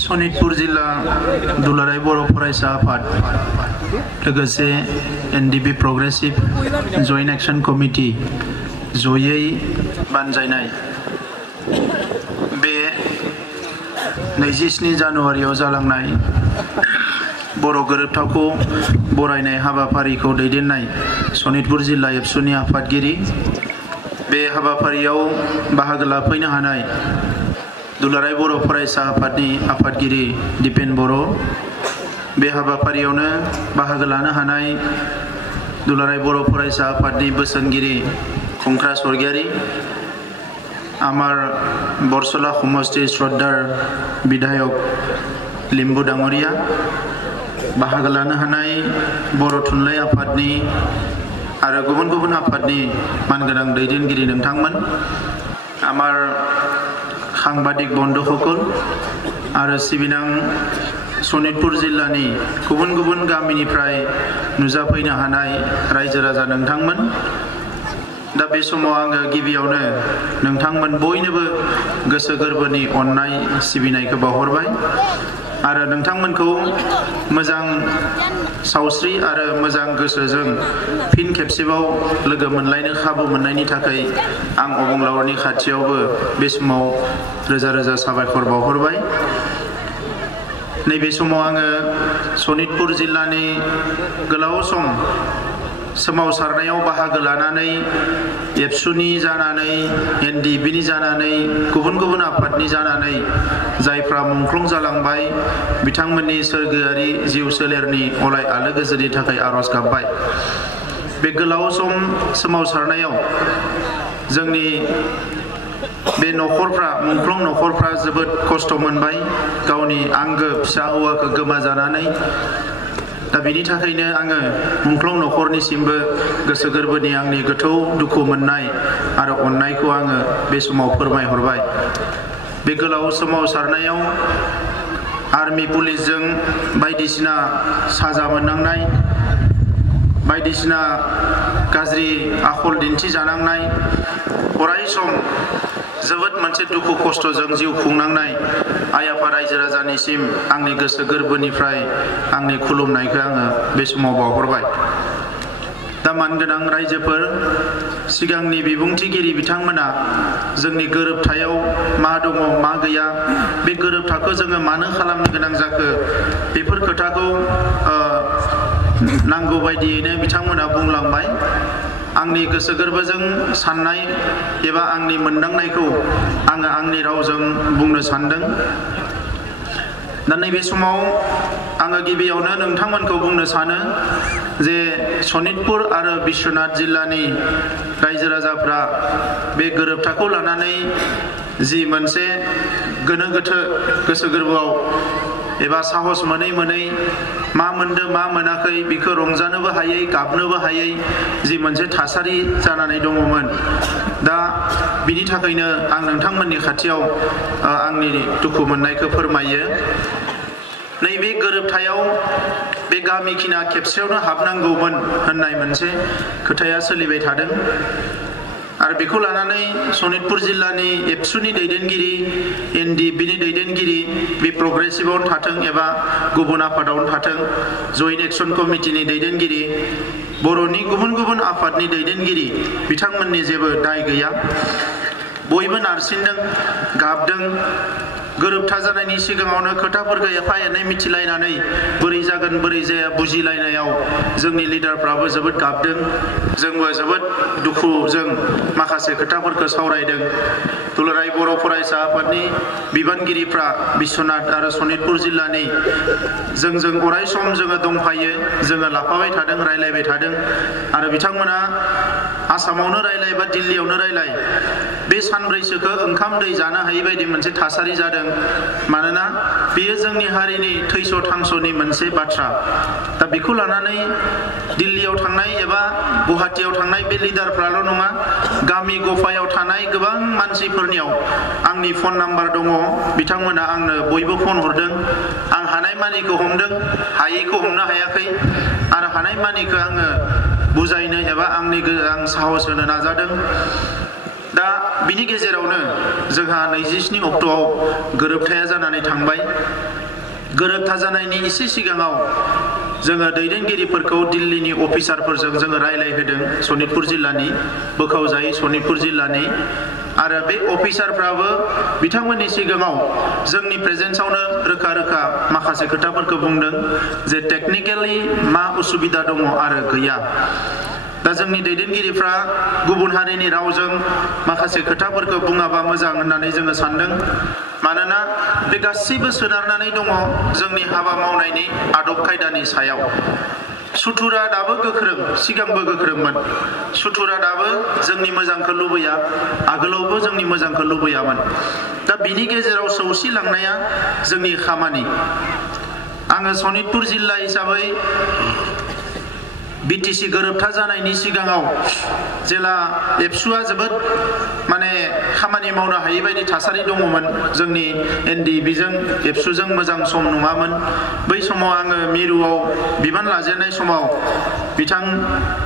सनितपुर जिल्ला दुलाराय बर' फरायसा आफाद लोगोसे एनडिबि प्रोग्रेसिव जॉइंट एक्शन कमिटि जयै बानजायनाय बे 27 जानुवारियाव जालांनाय बर' गोरोबथाखौ बरायनाय हाबाफारिखौ दैदेननाय सनितपुर जिल्ला एबसुनि आफादगिरि बे हाबाफारियाव बाहागो लाफैनो हानाय दुलाराय बर' फरायसा आफादनि आफादगिरि दिपेन बर' बे हाबाफारियावनो बाहागो लानो हानाय दुलाराय बर' फरायसा आफादनि बोसोनगिरि खुंख्रा स्वर्गियारि आमार बरसला समष्टि श्रद्धार विधायक लिम्बु डांगरिया बाहागो लानो हानाय बर' थुनलाइ आफादनि आरो गुबुन गुबुन आफादनि मानगोनां दैदेनगिरि नोंथांमोन आमार सांबादिक बन्धुসকল आरो सिबिनां सनितपुर जिल्लानि गुबुन गुबुन गामिनिफ्राय नुजाफैनो हानाय रायजो राजा नोंथांमोन दा बे समाव आङो गिबियावनो नोंथांमोन बयनोबो गोसो गोरबोनि अननाय सिबिनायखौ बावहरबाय आरो नोंथांमोनखौ मोजां सावस्रि आरो मोजां गोसोजों फिन खेबसेबाव लोगो मोनलायनो खाबु मोननायनि थाखाय आं अबंलावरनि खाथियावबो बे समाव रोजा रोजा साबायखर बावहरबाय नैबे समाव आङो सनितपुर जिल्लानि गोलाव सम सोमावसारनायाव बाहागो लानानै एबसुनि जानानै एनडिबिनि जानानै गुबुन गुबुन आफादनि जानानै जायफ्रा मुंख्लं जालांबाय बिथांमोननि सोरगोआरि जिउ सोलेरनि अराय आलो गोजोननि थाखाय आरज गाबबाय बे गोलाव सम सोमावसारनायाव जोंनि बे न'खरफ्रा मुंख्लं न'खरफ्रा जोबोद खस्थ' मोनबाय गावनि आंगो फिसा हौवाखौ गोमाजानानै दा बिनि थाखायनो आङो मुंख्लं न'खरनिसिमबो गोसो गोरबोनि आंनि गोथौ दुखु मोननाय आरो अननायखौ आङो बे समाव फोरमायहरबाय बे गोलाव सोमावसारनायाव आर्मी पुलिसजों बायदिसिना साजा मोननांनाय बायदिसिना गाज्रि आखल दिन्थिजानांनाय अराय सम जोबोद मोनसे दुखु खस्थ'जों जिउ खुंनांनाय आइ आफा रायजो राजानिसिम आंनि गोसो गोरबोनिफ्राय आंनि खुलुमनायखौ आङो बे समाव बावहरबाय दा मानगोनां रायजोफोर सिगांनि बिबुंथिगिरि बिथांमोना जोंनि गोरोबथायाव मा दङ मा गैया बे गोरोबथाखौ जोङो मानो खालामनो गोनां जाखो बेफोर खोथाखौ नांगौ बायदियैनो बिथांमोना बुंलांबाय आंनि गोसो गोरबोजों साननाय एबा आंनि मोनदांनायखौ आङो आंनि रावजों बुंनो सानदों दा नैबे समाव आङो गिबियावनो नोंथांमोनखौ बुंनो सानो जे सनितपुर आरो बिश्वनाथ जिल्लानि रायजो राजाफ्रा बे गोरोबथाखौ लानानै जि मोनसे गोनो गोथो गोसो गोरबोआव एबा साहस मोनै मोनै मा मोनदों मा मोनाखै बेखौ रंजानोबो हायै गाबनोबो हायै जि मोनसे थासारि जानानै दङमोन दा बिनि थाखायनो आं नोंथांमोननि खाथियाव आंनि दुखु मोननायखौ फोरमायो नैबे गोरोबथायाव बे गामिखिना खेबसेयावनो हाबनांगौमोन होननाय मोनसे खोथाया सोलिबाय थादों आरो बेखौ लानानै सनितपुर जिल्लानि एबसुनि दैदेनगिरि एनडिबिनि दैदेनगिरि बे प्रोग्रेसिभआवनो थाथों एबा गुबुन आफादावनो थाथों जॉइंट एक्शन कमिटिनि दैदेनगिरि बर'नि गुबुन गुबुन आफादनि दैदेनगिरि बिथांमोननि जेबो दाय गैया बयबो नारसिनदों गाबदों गोरोबथा जानायनि सिगाङावनो खोथाफोरखौ एफा एनै मिथिलायनानै बोरै जागोन बोरै जाया बुजिलायनायाव जोंनि लिडारफ्राबो जोबोद गाबदों जोंबो जोबोद दुखुजों माखासे खोथाफोरखौ सावरायदों दुलाराय बर' फरायसा आफादनि बिबानगिरिफ्रा बिश्वनाथ आरो सनितपुर जिल्लानि जोंजों अराय सम जोङो दंफायो जोङो लाफाबाय थादों रायलायबाय थादों आरो बिथांमोना आसामावनो रायलाय बा दिल्लीयावनो रायलाय बे सानब्रैसोखौ ओंखाम दै जानो हायै बायदि मोनसे थासारि जादों मानोना बेयो जोंनि हारिनि थैस' थांस'नि मोनसे बाथ्रा दा बेखौ लानानै दिल्लीयाव थांनाय एबा गुवाहाटीयाव थांनाय बे लिडारफ्राल' नङा गामि गफायाव थानाय गोबां मानसिफोरनियाव आंनि फन नाम्बार दङ बिथांमोना आंनो बयबो फन हरदों आं हानाय मानिखौ हमदों हायैखौ हमनो हायाखै आरो हानाय मानिखौ आङो बुजायनो एबा आं साहस होनो नाजादों दा बिनि गेजेरावनो जोंहा 27 अक्ट'आव गोरोबथाया जानानै थांबाय। गोरोबथा जानायनि एसे सिगाङाव जोङो दैदेनगिरिफोरखौ दिल्लीनि अफिसारफोरजों जोङो रायलायहोदों, सनितपुर जिल्लानि बोखावजायै सनितपुर जिल्लानि, आरो बे अफिसारफ्राबो बिथांमोननि सिगाङाव जोंनि प्रेजेन्सआवनो रोखा रोखा माखासे खोथाफोरखौ बुंदों जे टेक्निकेलि मा उसुबिदा दङ आरो गैया। दा जोंनि दैदेनगिरिफ्रा गुबुन हारिनि रावजों माखासे खोथाफोरखौ बुङाबा मोजां होननानै जोङो सानदों, मानोना बे गासैबो सोनारनानै दङ जोंनि हाबा मावनायनि आदब खायदानि सायाव। सुथुरा दाबो गोख्रों, सिगांबो गोख्रोंमोन। सुथुरा दाबो जोंनि मोजांखौ लुबैया, आगोलावबो जोंनि मोजांखौ लुबैयामोन। दा बिनि गेजेराव सौसिलांनाया जोंनि खामानि। आङो सनितपुर जिल्ला हिसाबै बिटिसि गोरोबथा जानायनि सिगाङाव जेला एबसुआ जोबोद माने खामानि मावनो हायै बायदि थासारि दङमोन, जोंनि एनडिबिजों एबसुजों मोजां सम नङामोन। बै समाव आङो मिरुआव बिबान लाजेननाय समाव बिथां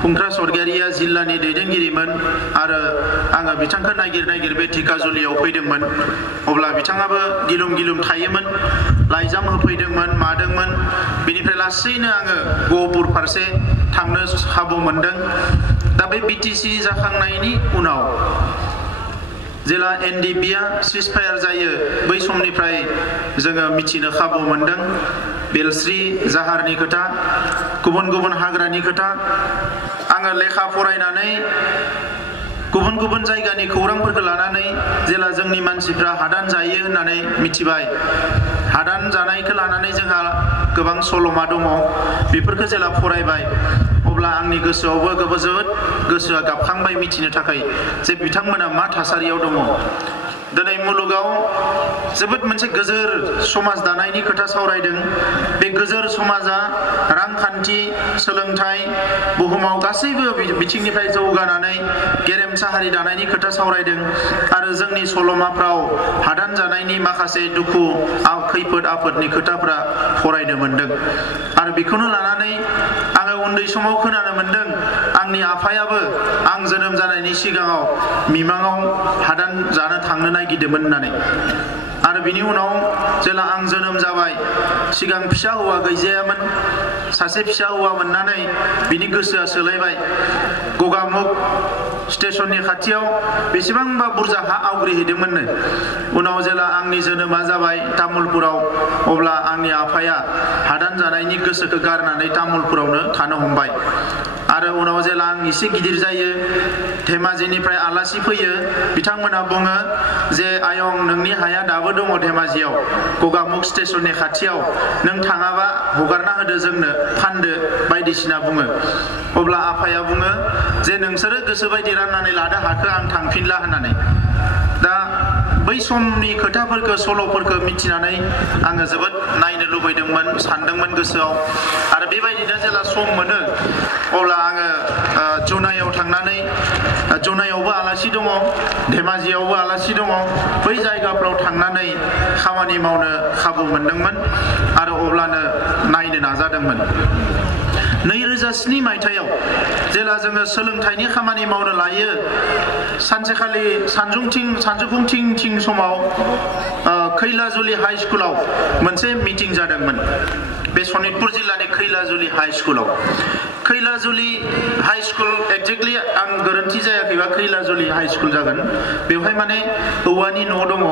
खुंख्रा सरगियारिया जिल्लानि दैदेनगिरिमोन आरो आङो बिथांखौ नागिर नागिर बे धिकाजुलियाव फैदोंमोन। अब्ला बिथाङाबो गिलुम गिलुम थायोमोन, लाइजाम होफैदोंमोन, मादोंमोन। बिनिफ्राय लासैनो आङो गहपुर फारसे थांनो खाबु मोनदों। दा बे बिटिसि जाखांनायनि उनाव जेला एनडिबिआ सिजफायार जायो, बै समनिफ्राय जोङो मिथिनो खाबु मोनदों बेलस्रि जाहारनि खोथा, गुबुन गुबुन हाग्रानि खोथा। आङो लेखा फरायनानै गुबुन गुबुन जायगानि खौरांफोरखौ लानानै जेला जोंनि मानसिफ्रा हादान जायो होननानै मिथिबाय, हादान जानायखौ लानानै जोंहा गोबां सल'मा दङ, बेफोरखौ जेला फरायबाय अब्ला आंनि गोसोआवबो जोबोद गोसोआ गाबखांबाय मिथिनो थाखाय जे बिथांमोना मा थासारियाव दङ। दिनै मुलुगाव जोबोद मोनसे गोजोर समाज दानायनि खोथा सावरायदों। बे गोजोर समाजा रांखान्थि, सोलोंथाइ, बुहुमाव गासैबो बिथिंनिफ्राय जौगानानै गेरेमसा हारि दानायनि खोथा सावरायदों। आरो जोंनि सल'माफ्राव हादान जानायनि माखासे दुखु खैफोद आफोदनि खोथाफ्रा फरायनो मोनदों। आरो बेखौनो लानानै आङो उन्दै समाव खोनानो मोनदों आंनि आफायाबो आं जोनोम जानायनि सिगाङाव मिमाङाव हादान जानो थांनो नागिरदोंमोन होननानै। आरो बिनि उनाव जेला आं जोनोम जाबाय, सिगां फिसा हौवा गैजायामोन, सासे फिसा हौवा मोननानै बिनि गोसोआ सोलायबाय। गगामुख स्टेशननि खाथियाव बेसेबांबा बुरजा हा आवग्रिहैदोंमोननो। उनाव जेला आंनि जोनोमा जाबाय तामुलपुराव, अब्ला आंनि आफाया हादान जानायनि गोसोखौ गारनानै तामुलपुरावनो थानो हमबाय। आरो उनाव जेला आं एसे गिदिर जायो, धेमाजिनिफ्राय आलासि फैयो, बिथांमोना बुङो जे आयं नोंनि हाया दाबो दङ धेमाजियाव, गगामुख स्टेशननि खाथियाव, नों थाङाबा हगारना होदो जोंनो, फानदो बायदिसिना बुङो। अब्ला आफाया बुङो जे नोंसोरो गोसोबायदि राननानै लादो हाखौ, आं थांफिनला होननानै। दा बै समनि खोथाफोरखौ, सल'फोरखौ मिथिनानै आङो जोबोद नायनो लुबैदोंमोन, सानदोंमोन गोसोआव। आरो बेबायदिनो जेला सम मोनो अब्ला आङो जनायाव थांनानै, जनायावबो आलासि दङ, धेमाजियावबो आलासि दङ, बै जायगाफ्राव थांनानै खामानि मावनो खाबु मोनदोंमोन आरो अब्लानो नायनो नाजादोंमोन। 2007 मायथाइयाव जेला जोङो सोलोंथाइनि खामानि मावनो लायो, सानसेखालि सानजौफुं समाव खैलाजुलि हाइ स्कुलाव मोनसे मिटिं जादोंमोन। बे सनितपुर जिल्लानि खैलाजुलि हाइ स्कुलाव। खैलाजुलि हाइ स्कुल एक्जेक्टलि आं गोरोन्थि जायाखैबा खैलाजुलि हाइ स्कुल जागोन। बेवहाय माने औवानि न' दङ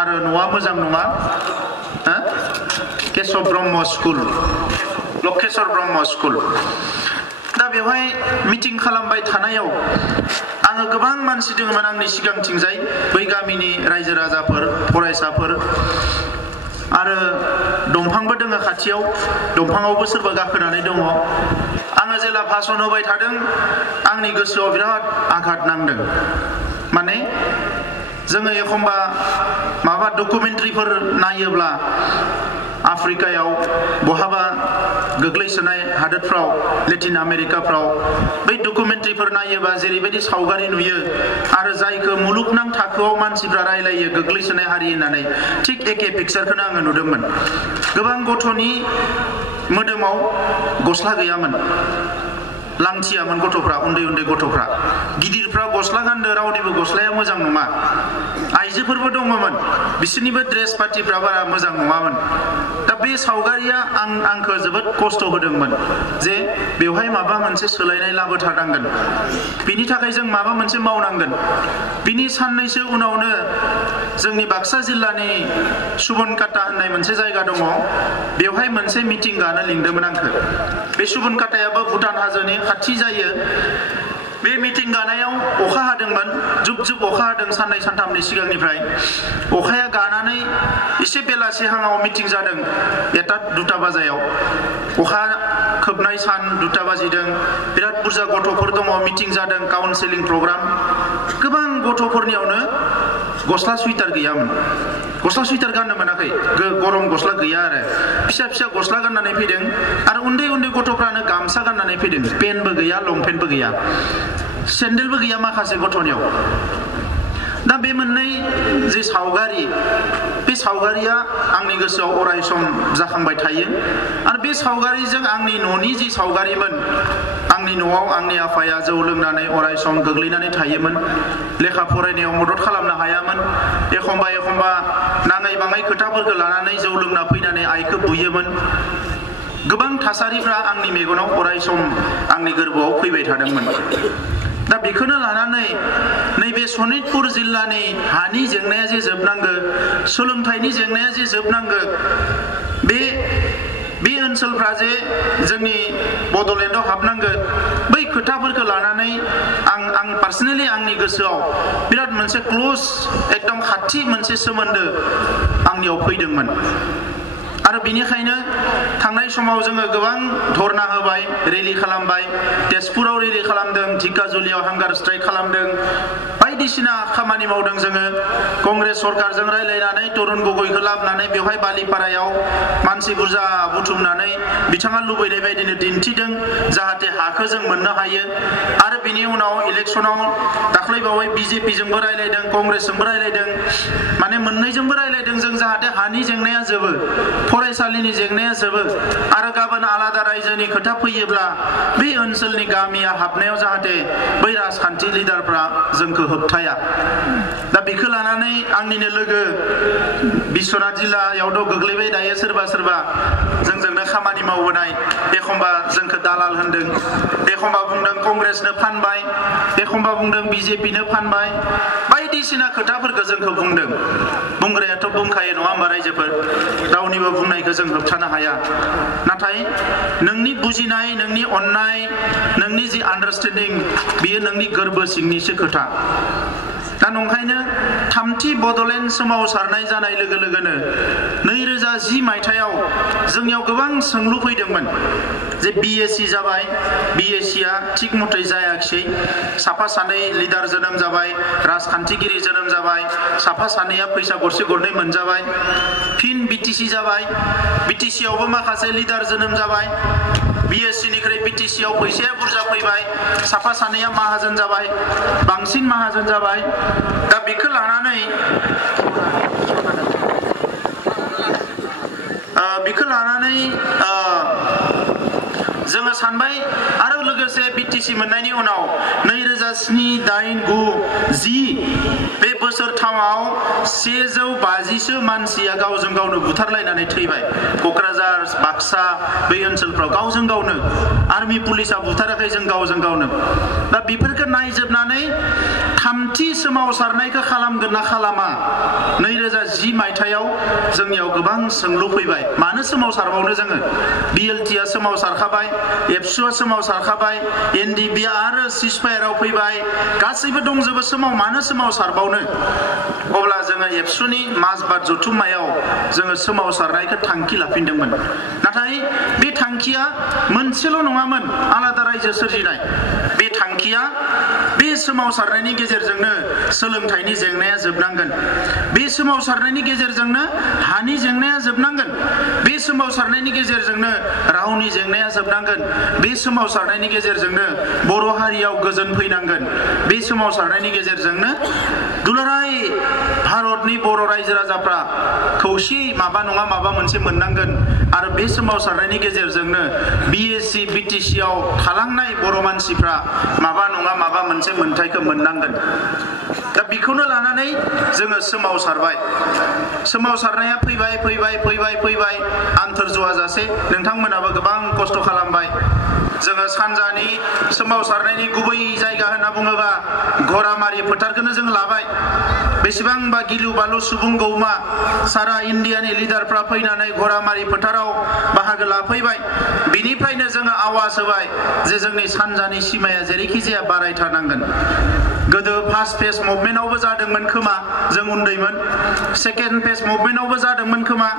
आरो न'आ मोजां नङा। Keshav Brahma school, Lakeshwar Brahma school. दा बेवहाय मिटिं खालामबाय थानायाव आङो गोबां मानसि दङमोन आंनि सिगांथिंजाय, बै गामिनि रायजो राजाफोर, फरायसाफोर। आरो दंफांबो दङ खाथियाव, दंफाङावबो सोरबा गाखोनानै दङ। आङो जेला भाषण होबाय थादों, आंनि गोसोआव बिराद आघात नांदों। माने जोङो एखमबा माबा डकुमेन्टारिफोर नायोब्ला आफ्रिकायाव बहाबा गोग्लैसोनाय हादोरफ्राव, लेटिन आमेरिकाफ्राव बै डकुमेन्टारिफोर नायोबा जेरैबायदि सावगारि नुयो आरो जायखौ मुलुगनां थाखोआव मानसिफ्रा रायलायो गोग्लैसोनाय हारि होननानै, थिग एखे पिक्सारखौनो आङो नुदोंमोन। गोबां गथ'नि मोदोमाव गस्ला गैयामोन, लांथियामोन गथ'फ्रा, उन्दै उन्दै गथ'फ्रा। गिदिरफ्रा गस्ला गानदो, रावनिबो गस्लाया मोजां नङा। आइजोफोरबो दङमोन, बिसोरनिबो ड्रेस पार्टिफ्रा बारा मोजां नङामोन। दा बे सावगारिया आंखौ जोबोद खस्थ' होदोंमोन जे बेवहाय माबा मोनसे सोलायनाय लाबोथारनांगोन, बिनि थाखाय जों माबा मोनसे मावनांगोन। बिनि साननैसो उनावनो जोंनि बाक्सा जिल्लानि सुबनकाटा होननाय मोनसे जायगा दङ, बेवहाय मोनसे मिटिं गानो लिंदोंमोन आंखौ। बे सुबनकाटायाबो भुटान हाजोनि खाथि जायो। बे मिटिं गानायाव अखा हादोंमोन, जुब जुब अखा हादों साननै सानथामनि सिगांनिफ्राय। अखाया गानानै एसे बेलासिहाङाव मिटिं जादों 1-2 बाजायाव। अखा खोबनाय सान 2 बाजिदों, बिराद बुरजा गथ'फोर दङ, मिटिं जादों, काउन्सिलिं प्रग्राम। गोबां गथ'फोरनियावनो गस्ला सुइटार गैयामोन, गस्ला सुइटार गाननो मोनाखै, गरम गस्ला गैया आरो फिसा फिसा गस्ला गाननानै फैदों। आरो उन्दै उन्दै गथ'फ्रानो गामसा गाननानै फैदों, पेन्टबो गैया, लंपेन्टबो गैया, सेन्देलबो गैया माखासे गथ'नियाव। दा बे मोननै जे सावगारि, बे सावगारिया आंनि गोसोआव अराय सम जाखांबाय थायो। आरो बे सावगारिजों आंनि न'नि जि सावगारिमोन, आंनि न'आव आंनि आफाया जौ लोंनानै अराय सम गोग्लैनानै थायोमोन, लेखा फरायनायाव मदद खालामनो हायामोन, एखमबा एखमबा नाङै बाङै खोथाफोरखौ लानानै जौ लोंना फैनानै आइखौ बुयोमोन। गोबां थासारिफ्रा आंनि मेगनाव अराय सम आंनि गोरबोआव फैबाय थादोंमोन। दा बेखौनो लानानै नैबे सनितपुर जिल्लानि हानि जेंनाया जे जोबनांगो, सोलोंथाइनि जेंनाया जे जोबनांगो, बे ओनसोलफ्रा जे जोंनि बड'लेण्डआव हाबनांगो, बै खोथाफोरखौ लानानै आं पार्सनेलि आंनि गोसोआव बिराद मोनसे क्ल'ज, एकदम खाथि मोनसे सोमोन्दो आंनियाव फैदोंमोन। आरो बिनिखायनो थांनाय समाव जोङो गोबां धरना होबाय, रेलि खालामबाय, तेजपुराव रेलि खालामदों, धिकाजुलियाव हांगार स्ट्राइक खालामदों, बायदिसिना खामानि मावदों जोङो। कंग्रेस सरकारजों रायलायनानै तरुण गगैखौ लाबोनानै बेवहाय बालिपारायाव मानसि बुरजा बुथुमनानै बिथाङा लुबैनाय बायदिनो दिन्थिदों, जाहाथे हाखौ जों मोननो हायो। आरो बिनि उनाव इलेक्सनाव दाख्लैबावै बिजेपिजोंबो रायलायदों, कंग्रेसजोंबो रायलायदों, माने मोननैजोंबो रायलायदों जों, जाहाथे हानि जेंनाया जोबो, फरायसालिनि जेंनाया जोबो। आरो गाबोन आलादा रायजोनि खोथा फैयोब्ला बे ओनसोलनि गामिया हाबनायाव जाहाथे बै राजखान्थि लिडारफ्रा जोंखौ होबथाया। दा बेखौ लानानै आंनिनो लोगो बिश्वनाथ जिल्लायावथ' गोग्लैबाय दायो सोरबा सोरबा जोंजोंनो खामानि मावबोनाय, एखमबा जोंखौ दालाल होनदों, एखमबा बुंदों कंग्रेसनो फानबाय, एखमबा बुंदों बिजेपिनो फानबाय, बायदिसिना खोथाफोरखौ जोंखौ बुंदों। बुंग्रायाथ' बुंखायो नङा होमबा रायजोफोर, रावनिबो बुंनायखौ जों होबथानो हाया। नाथाय नोंनि बुजिनाय, नोंनि अननाय, नोंनि जि आन्डारस्टेन्डिं, बियो नोंनि गोरबो सिंनिसो खोथा। दा नंखायनो थामथि बड'लेण्ड सोमावसारनाय जानाय लोगो लोगोनो 2010 मायथाइयाव जोंनियाव गोबां सोंलु फैदोंमोन जे बिएससि जाबाय, बिएससिया थिग मथै जायाखिसै, साफा सानै लिडार जोनोम जाबाय, राजखान्थिगिरि जोनोम जाबाय, साफा सानैया फैसा गरसे गरनै मोनजाबाय। फिन बिटिसि जाबाय, बिटिसियावबो माखासे लिडार जोनोम जाबाय, बिएससिनिख्रुइ बिटिसियाव फैसाया बुरजा फैबाय, साफा सानैया माहाजोन जाबाय, बांसिन माहाजोन जाबाय। दा बेखौ लानानै जोङो सानबाय, आरो लोगोसे बिटिसि मोननायनि उनाव 2007, 8, 9, 10 बे बोसोरथामाव 150सो मानसिया गावजों गावनो बुथारलायनानै थैबाय। क'क्राझार, बाक्सा बै ओनसोलफ्राव गावजों गावनो, आर्मि पुलिसा बुथाराखै, जों गावजों गावनो। दा बेफोरखौ नायजोबनानै थामथि सोमावसारनायखौ खालामगोन ना खालामा 2010 मायथाइयाव जोंनियाव गोबां सोंलु फैबाय। मानो सोमावसारबावनो जोङो? बिएलटिआ सोमावसारखाबाय, एबसुआ सोमावसारखाबाय, एनडिबि आरो सिजफायाराव फैबाय, गासैबो दंजोबो, मानो सोमावसारबावनो? अब्ला जोङो एबसुनि माजबाद जथुम्मायाव जोङो सोमावसारनायखौ थांखि लाफिनदोंमोन। नाथाय बे थांखिया मोनसेल' नङामोन, आलादा रायजो सोरजिनाय। बे थांखिया बे सोमावसारनायनि गेजेरजोंनो सोलोंथाइनि जेंनाया जोबनांगोन, बे सोमावसारनायनि गेजेरजोंनो हानि जेंनाया जोबनांगोन, बे सोमावसारनायनि गेजेरजोंनो रावनि जेंनाया जोबनांगोन, बे सोमावसारनायनि गेजेरजोंनो बर' हारियाव गोजोन फैनांगोन, बे सोमावसारनायनि गेजेरजोंनो दुलाराय भारतनि बर' रायजो राजाफ्रा खौसे माबा नङा माबा मोनसे मोननांगोन आरो बे सोमावसारनायनि गेजेरजोंनो BSc BTC आव थालांनाय बर' मानसिफ्रा माबा नङा माबा मोनसे मोनथायखौ मोननांगोन। दा बेखौनो लानानै जोङो सोमावसारनाया फैबाय आन्थोरज'आजासे नोंथांमोनाबो गोबां खस्थ' खालामबाय। जोङो सानजानि सोमावसारनायनि गुबै जायगा होनना बुङोबा घरामारि फोथारखौनो जों लाबाय। बेसेबांबा गिलु बालु सुबुं गौमा सारा इन्डियानि लिडारफ्रा फैनानै घरामारि फोथाराव बाहागो लाफैबाय। बिनिफ्रायनो जोङो आवाज होबाय जे जोंनि सानजानि सिमाया जेरैखि जाया बारायथारनांगोन। गोदो फार्स्ट फेज मुभमेन्टआवबो जादोंमोन खोमा, जों उन्दैमोन। सेकेन्ड फेज मुभमेन्टआवबो जादोंमोन खोमा,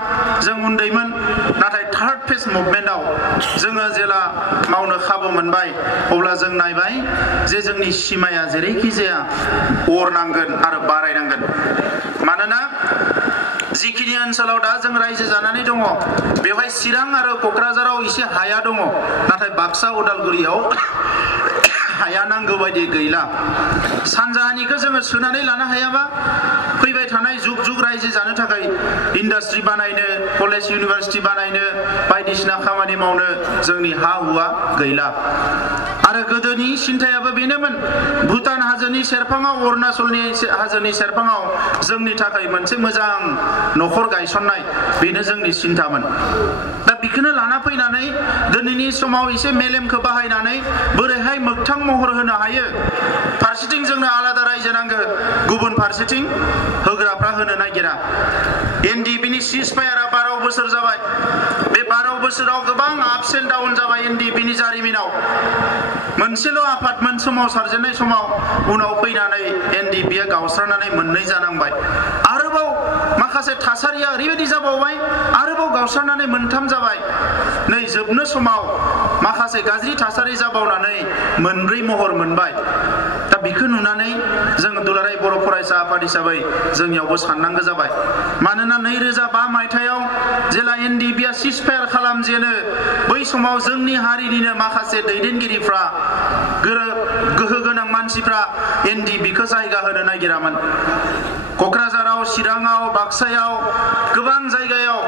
जों उन्दैमोन। नाथाय थार्ड फेज मुभमेन्टआव जोङो जेला मावनो खाबु मोनबाय अब्ला जों नायबाय जे जोंनि सिमाया जेरैखि जाया अरनांगोन आरो बारायनांगोन। मानोना जिखिनि ओनसोलाव दा जों रायजो जानानै दङ बेवहाय चिरां आरो क'क्राझाराव एसे हाया दङ, नाथाय बाक्सा उदालगुरियाव हाया नांगौ बायदि गैला। सानजाहानिखौ जोङो सोनानै लानो हायाबा फैबाय थानाय जुग जुग रायजो जानो थाखाय इन्डास्ट्रि बानायनो, कलेज इउनिभारसिटि बानायनो, बायदिसिना खामानि मावनो जोंनि हा हुआ गैला। आरो गोदोनि सिन्थायाबो बेनोमोन भुटान हाजोनि सेरफाङाव, अरुणाचलनि हाजोनि सेरफाङाव जोंनि थाखाय मोनसे मोजां न'खर गायसननाय, बेनो जोंनि सिन्थामोन। दा बेखौनो लाना फैनानै दिनैनि समाव एसे मेलेमखौ बाहायनानै बोरैहाय मोगथां महर होनो हायो। फारसेथिं जोंनो आलादा रायजो नांगौ, गुबुन फारसेथिं होग्राफ्रा होनो नागिरा। NDPनि सिजफायारा 12 बोसोर जाबाय। बे 12 बोसोराव गोबां आपस एन्ड डाउन जाबाय NDPनि जारिमिनाव। मोनसेल' आफादमोन सोमावसारजेननाय समाव, उनाव फैनानै NDPआ गावस्रानानै मोननै जानांबाय। आरोबाव माखासे थासारिया ओरैबायदि जाबावबाय, आरोबाव गावस्रानानै मोनथाम जाबाय। नै जोबनो समाव माखासे गाज्रि थासारि जाबावनानै मोनब्रै महर मोनबाय। दा बेखौ नुनानै जों दुलाराय बर' फरायसा आफाद हिसाबै जोंनियावबो साननांगौ जाबाय। मानोना 2005 मायथाइयाव जेला NDPआ सिजफायार खालामजेनो बै समाव जोंनि हारिनिनो माखासे दैदेनगिरिफ्रा, गोहो गोनां मानसिफ्रा NDPखौ जायगा होनो नागिरामोन। क'क्राझाराव, चिराङाव, बाक्सायाव गोबां जायगायाव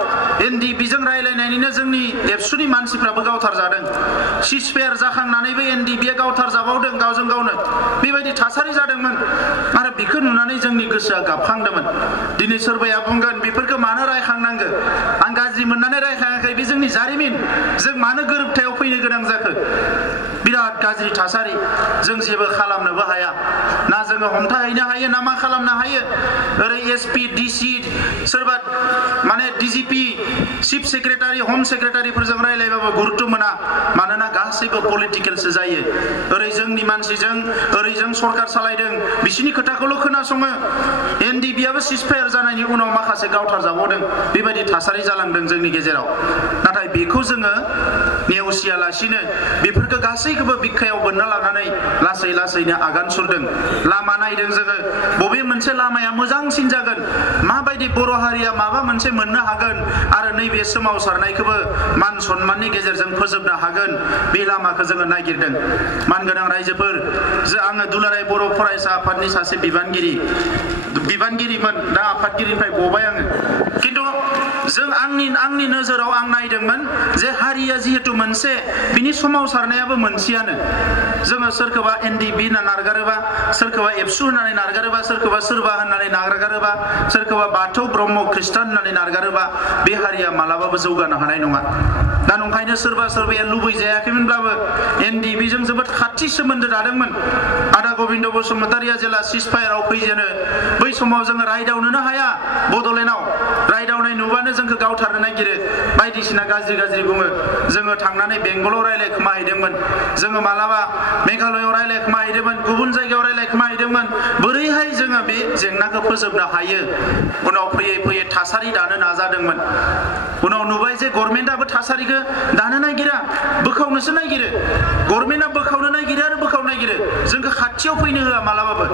NDPजों रायलायनायनिनो जोंनि एबसुनि मानसिफ्राबो गावथारजादों। सिजफायार जाखांनानैबो NDPआ गावथारजाबावदों गावजों गावनो। बेबायदि थासारि जादोंमोन आरो बेखौ नुनानै जोंनि गोसोआ गाबखांदोंमोन। दिनै सोरबाया बुंगोन बेफोरखौ मानो रायखांनांगौ? आं गाज्रि मोननानै रायखाङाखै, बे जोंनि जारिमिन। जों मानो गोरोबथायाव फैनो गोनां जाखो? बिराद गाज्रि थासारि, जों जेबो खालामनोबो हाया। ना जोङो हमथाहैनो हायो ना मा खालामनो हायो। ओरै SP DC सोरबा माने DGP, चिफ सेक्रेटारि, होम सेक्रेटारिफोरजों रायलायबाबो गुरुत्व मोना। मानोना गासैबो पलिटिकेलसो जायो। ओरै जोंनि मानसिजों ओरैजों सरकार सालायदों, बिसिनि खोथाखौल' खोनासङो। NDPआबो सिजफायार जानायनि उनाव माखासे गावथारजाबावदों। बेबायदि थासारि जालांदों जोंनि गेजेराव। नाथाय बेखौ जोङो नेवसियालासिनो बेफोरखौ गासैखौबो बिखायाव बोनना लानानै लासै लासैनो आगान सुरदों। लामा नायदों जोङो, बबे मोनसे लामाया मोजांसिन जागोन, माबायदि बर' हारिया माबा मोनसे मोननो हागोन आरो नैबे सोमावसारनायखौबो मान सन्माननि गेजेरजों फोजोबनो हागोन, बे लामाखौ जोङो नागिरदों। मानगोनां रायजोफोर, आङो दुलाराय बर' फरायसा आफादनि सासे बिबानगिरिमोन, दा आफादगिरिनिफ्राय गबाय आङो। खिन्थु जों आंनि नोजोराव आं नायदोंमोन जे हारिया जिहेतु मोनसे, बिनि सोमावसारनायाबो मोनसेयानो। जोङो सोरखौबा NDP होनना नारगारोबा, सोरखौबा एबसु होननानै नारगारोबा, सोरखौबा सोरबा होननानै नारगारोबा, सोरखौबा बाथौ ब्रह्म ख्रिस्टान होननानै नारगारोबा बे हारिया मालाबाबो जौगानो हानाय नङा। दा नंखायनो सोरबाया लुबैजायाखैमोनब्लाबो NDPजों जोबोद खाथि सोमोन्दो दादोंमोन। आदा गबिन्द बसुमतारिया जेला सिजफायाराव फैजेनो बै समाव जोङो रायदावनोनो हाया। बड'लेण्डआव रायदावनाय नुबानो जोंखौ गावथारनो नागिरो, बायदिसिना गाज्रि बुङो। जोङो थांनानै बेंगलाव रायलायखोमाहैदोंमोन, जोङो मालाबा मेघालयआव रायलायखोमाहैदोंमोन, गुबुन जायगायाव रायलायखोमाहैदोंमोन। बोरैहाय जोङो बे जेंनाखौ फोजोबनो हायो? उनाव फैयै फैयै थासारि दानो नाजादोंमोन। उनाव नुबाय जे गभर्नमेन्टआबो थासारिखौ दानो नागिरा, बोखावनोसो नागिरो। गभर्नमेन्टआ बोखावनो नागिरो आरो बोखावनो नागिरो, जोंखौ खाथियाव फैनो होआ मालाबाबो।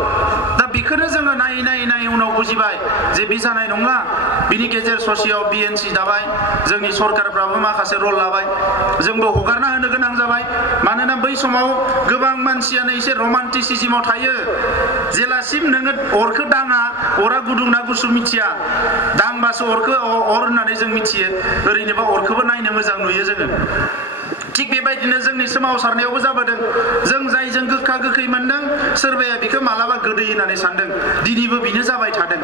दा बेखौनो जोङो नायै उनाव बुजिबाय जे बे जानाय नंला। बिनि गेजेर ससेयाव बिएनसि दाबाय, जोंनि सरकारफ्राबो माखासे रल लाबाय, जोंबो हगारना होनो गोनां जाबाय। मानोना बै समाव गोबां मानसियानो एसे रमान्टिसिजमाव थायो। जेलासिम नोङो अरखौ दाङा, अरा गुदुं ना गुसु मिथिया, दांबासो अर होननानै जों मिथियो। ओरैनोबा अरखौबो नायनो मोजां नुयो जोङो। थिग बेबायदिनो जोंनि सोमावसारनायावबो जाबोदों। जों जायजों गोखा गोखै मोनदों, सोरबाया बेखौ मालाबा गोदै होननानै सानदों। दिनैबो बेनो जाबाय थादों,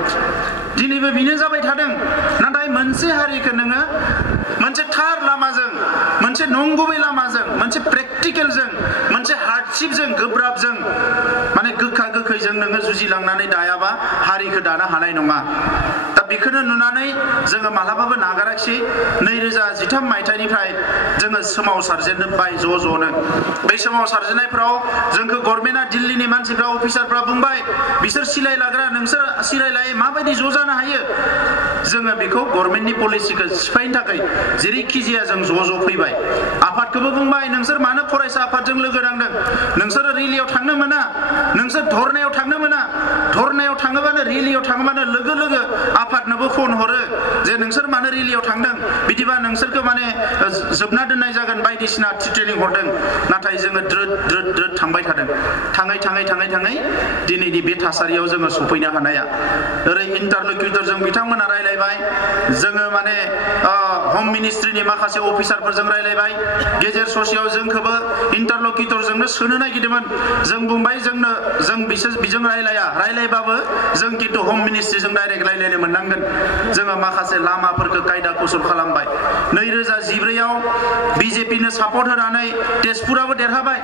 दिनैबो बेनो जाबाय थादों। नाथाय मोनसे हारिखौ नोङो मोनसे थार लामाजों, मोनसे नंगुबै लामाजों, मोनसे प्रेक्टिकेलजों, मोनसे हार्डशिपजों, गोब्राबजों, माने गोखा गोखैजों नोङो जुजिलांनानै दायाबा हारिखौ दानो हानाय नङा। दा बेखौनो नुनानै जोङो मालाबाबो नागाराखिसै। 2013 मायथाइनिफ्राय जोङो सोमावसारजेनबाय ज'नो। बै सोमावसारजेननायफ्राव जोंखौ गभर्नमेन्टआ, दिल्लीनि मानसिफ्रा, अफिसारफ्रा बुंबाय, बिसोर सिलाय लाग्रा, नोंसोर सिलाय लायै माबायदि ज' जानो हायो? जोङो बेखौ गभर्नमेन्टनि पलिसिखौ सिफायनो थाखाय जेरैखि जाया जों ज' फैबाय। आफादखौबो बुंबाय, नोंसोर मानो फरायसा आफादजों लोगो नांदों? नोंसोर रेलियाव थांनो मोना, नोंसोर धरनायाव थांनो मोना। धरनायाव थाङोबानो, रेलियाव थाङोबानो लोगो लोगो आफादनोबो फन हरो जे नोंसोर मानो रेलियाव थांदों, बिदिबा नोंसोरखौ माने जोबना दोननाय जागोन बायदिसिना ट्रेनिं हरदों। नाथाय जोङो द्रोद थांबाय थादों। थाङै दिनैनि बे थासारियाव जोङो सफैनो हानाया। ओरै इन्टारलकिउटरजों बिथांमोना रायलायबाय, जोङो माने हम मिनिस्ट्रिनि माखासे अफिसारफोरजों रायलायबाय। गेजेर ससेयाव जोंखौबो इन्टारलकिउटरजोंनो सोनो नागिरदोंमोन। जों बुंबाय, जों बिजों रायलायबाबो जों खिन्थु हम मिनिस्ट्रिजों डाइरेक्ट रायलायनो मोननांगोन। जोङो माखासे लामाफोरखौ कायदा कुसल खालामबाय। 2014आव बिजेपिनो सापर्ट होनानै तेजपुराबो देरहाबाय।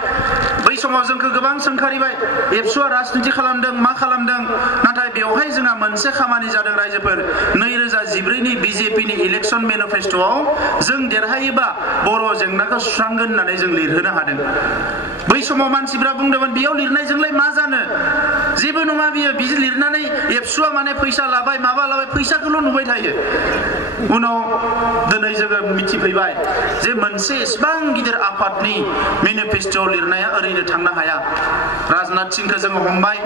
बै समाव जोंखौ गोबां सोंखारिबाय, एबसुआ राजनिति खालामदों, मा खालामदों। नाथाय बेवहाय जोंहा मोनसे खामानि जादों रायजोफोर। 2014नि बिजेपिनि इलेक्सन मेनिफेस्ट'आव जों देरहायोबा बर' जेंनाखौ सुस्रांगोन होननानै जों लिरहोनो हादों। बै समाव मानसिफ्रा बुंदोंमोन, बेयाव लिरनायजोंलाय मा जानो, जेबो नङा बियो, बिदि लिरनानै एबसुआ माने फैसा लाबाय, माबा लाबाय, फैसाखौल' नुबाय थायो। उनाव दिनै जोङो मिथिफैबाय जे मोनसे इसिबां गिदिर आफादनि मेनिफेस्ट'आव लिरनाया ओरैनो थांनो हाया। राजनाथ सिंहखौ जोङो हमबाय,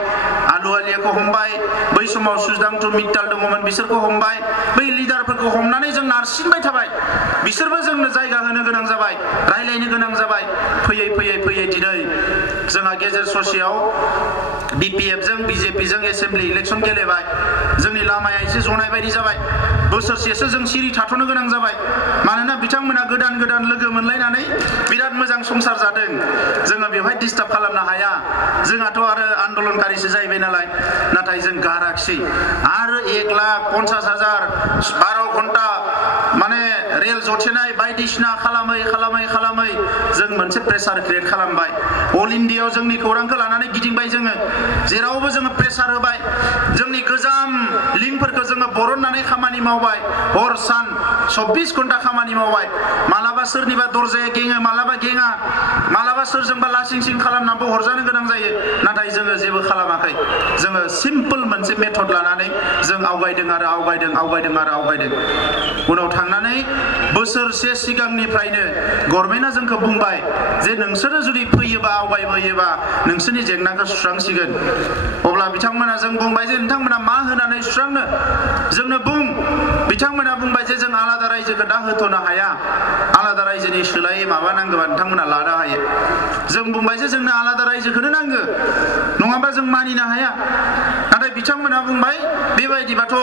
आलुवालियाखौ हमबाय, बै समाव सुदांतु मित्ताल दङमोन, बिसोरखौ हमबाय। बै लिडारफोरखौ हमनानै जों नारसिनबाय थाबाय। बिसोरबो जोंनो जायगा होनो गोनां जाबाय, रायलायनो गोनां जाबाय। फैयै दिनै जोंहा गेजेर ससेयाव बिपिएफजों बिजेपिजों एसेम्बलि इलेक्सन गेलेबाय। जोंनि लामाया एसे जनाय बायदि जाबाय। बोसोरसेसो जों सिरि थाथ'नो गोनां जाबाय। मानोना बिथांमोना गोदान लोगो मोनलायनानै बिराद मोजां संसार जादों। जोङो बेवहाय डिस्टार्ब खालामनो हाया। जोंहाथ' आरो आन्दलनकारिसो जाहैबाय नालाय। नाथाय जों गाराखिसै। आरो 1,50,000 12 घन्टा माने रेल जथेनाय बायदिसिना खालामै जों मोनसे प्रेसार क्रिएट खालामबाय। अल इन्डियायाव जोंनि खौरांखौ लानानै गिदिंबाय जोङो। जेरावबो जोङो प्रेसार होबाय। जोंनि गोजाम लिंकफोरखौ जोङो बरननानै खामानि मावबाय। हर सान 24 घन्टा खामानि मावबाय। मालाबा सोरनिबा दरजाया गेङो, मालाबा गेङा, मालाबा सोरजोंबा लासिं खालामनानैबो हरजानो गोनां जायो। नाथाय जोङो जेबो खालामाखै। जोङो सिम्पोल मोनसे मेथड लानानै जों आवगायदों आरो आवगायदों। उनाव थांनानै बोसोरसे सिगांनिफ्रायनो गभर्नमेन्टआ जोंखौ बुंबाय जे नोंसोरो जुदि फैयोबा, आवगायबोयोबा नोंसोरनि जेंनाखौ सुस्रांसिगोन। अब्ला बिथांमोना जों बुंबाय जे नोंथांमोना मा होनानै सुस्रांनो जोंनो बुं। बिथांमोना बुंबाय जे जों आलादा रायजोखौ दा होथ'नो हाया। आलादा रायजोनि सोलायै माबा नांगौबा नोंथांमोना लानो हायो। जों बुंबाय जे जोंनो आलादा रायजोखौनो नांगौ, नङाबा जों मानिनो हाया। नाथाय बिथांमोना बुंबाय बेबायदिबाथ'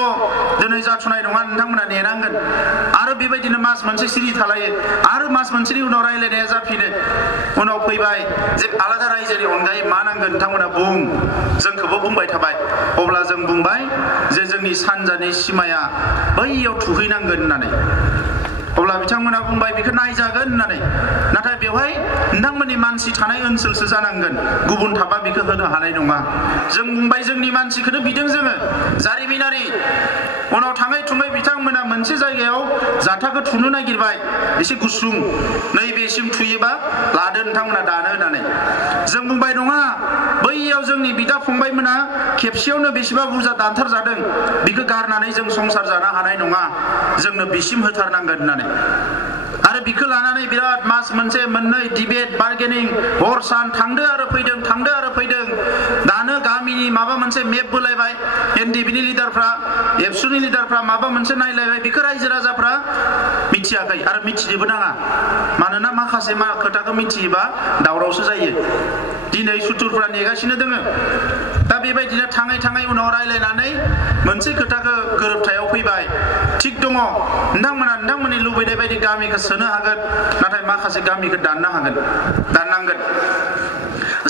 दिनै जाथ'नाय नङा, नोंथांमोना नेनांगोन। आरो बेबायदिनो मास मोनसे सिरि थालायो। आरो मास मोनसेनि उनाव रायलायनाया जाफिनो। उनाव फैबाय जे आलादा रायजोनि अनगायै मा नांगोन नोंथांमोना बुं। जोंखौबो बुंबाय थाबाय। अब्ला जों बुंबाय जे जोंनि सानजानि सिमाया बैयाव थुहैनांगोन होननानै। अब्ला बिथांमोना बुंबाय बेखौ नायजागोन होननानै। नाथाय बेवहाय नोंथांमोननि मानसि थानाय ओनसोलसो जानांगोन, गुबुन थाबा बेखौ होनो हानाय नङा। जों बुंबाय जोंनि मानसिखौनो बिदों जोङो, जारिमिनारि उनाव थाङै थुङै बिथांमोना मोनसे जायगायाव जाथाखौ थुनो नागिरबाय एसे गुसुं नैबेसिम थुयोबा लादो नोंथांमोना दानो होननानै जों बुंबाय नङा बैयाव जोंनि बिदा फंबायमोना खेबसेयावनो बेसेबा बुरजा दानथार जादों बेखौ गारनानै जों संसार जानो हानाय नङा जोंनो बिसिम होथारनांगोन होननानै आरो बिखौ लानानै बिराद मास मोनसे मोननै डिबेट बार्गेनिं हर सान थांदो आरो फैदों दानो गामिनि माबा मोनसे मेप बोलायबाय एनडिबिनि लिडारफ्रा एबसुनि लिडारफ्रा माबा मोनसे नायलायबाय बिखौ रायजो राजाफ्रा मिथियाखै आरो मिथिनोबो नाङा मानोना माखासे खोथाखौ मिथियोबा दावरावसो जायो दिनै सुथुरफ्रा नेगासिनो दोङो दा बेबायदिनो थाङै उनाव रायलायनानै मोनसे खोथाखौ गोरोबथायाव फैबाय थिग दङ नोंथांमोननि लुबैनाय बायदि गामिखौ सोनो हागोन नाथाय माखासे गामिखौ दाननांगोन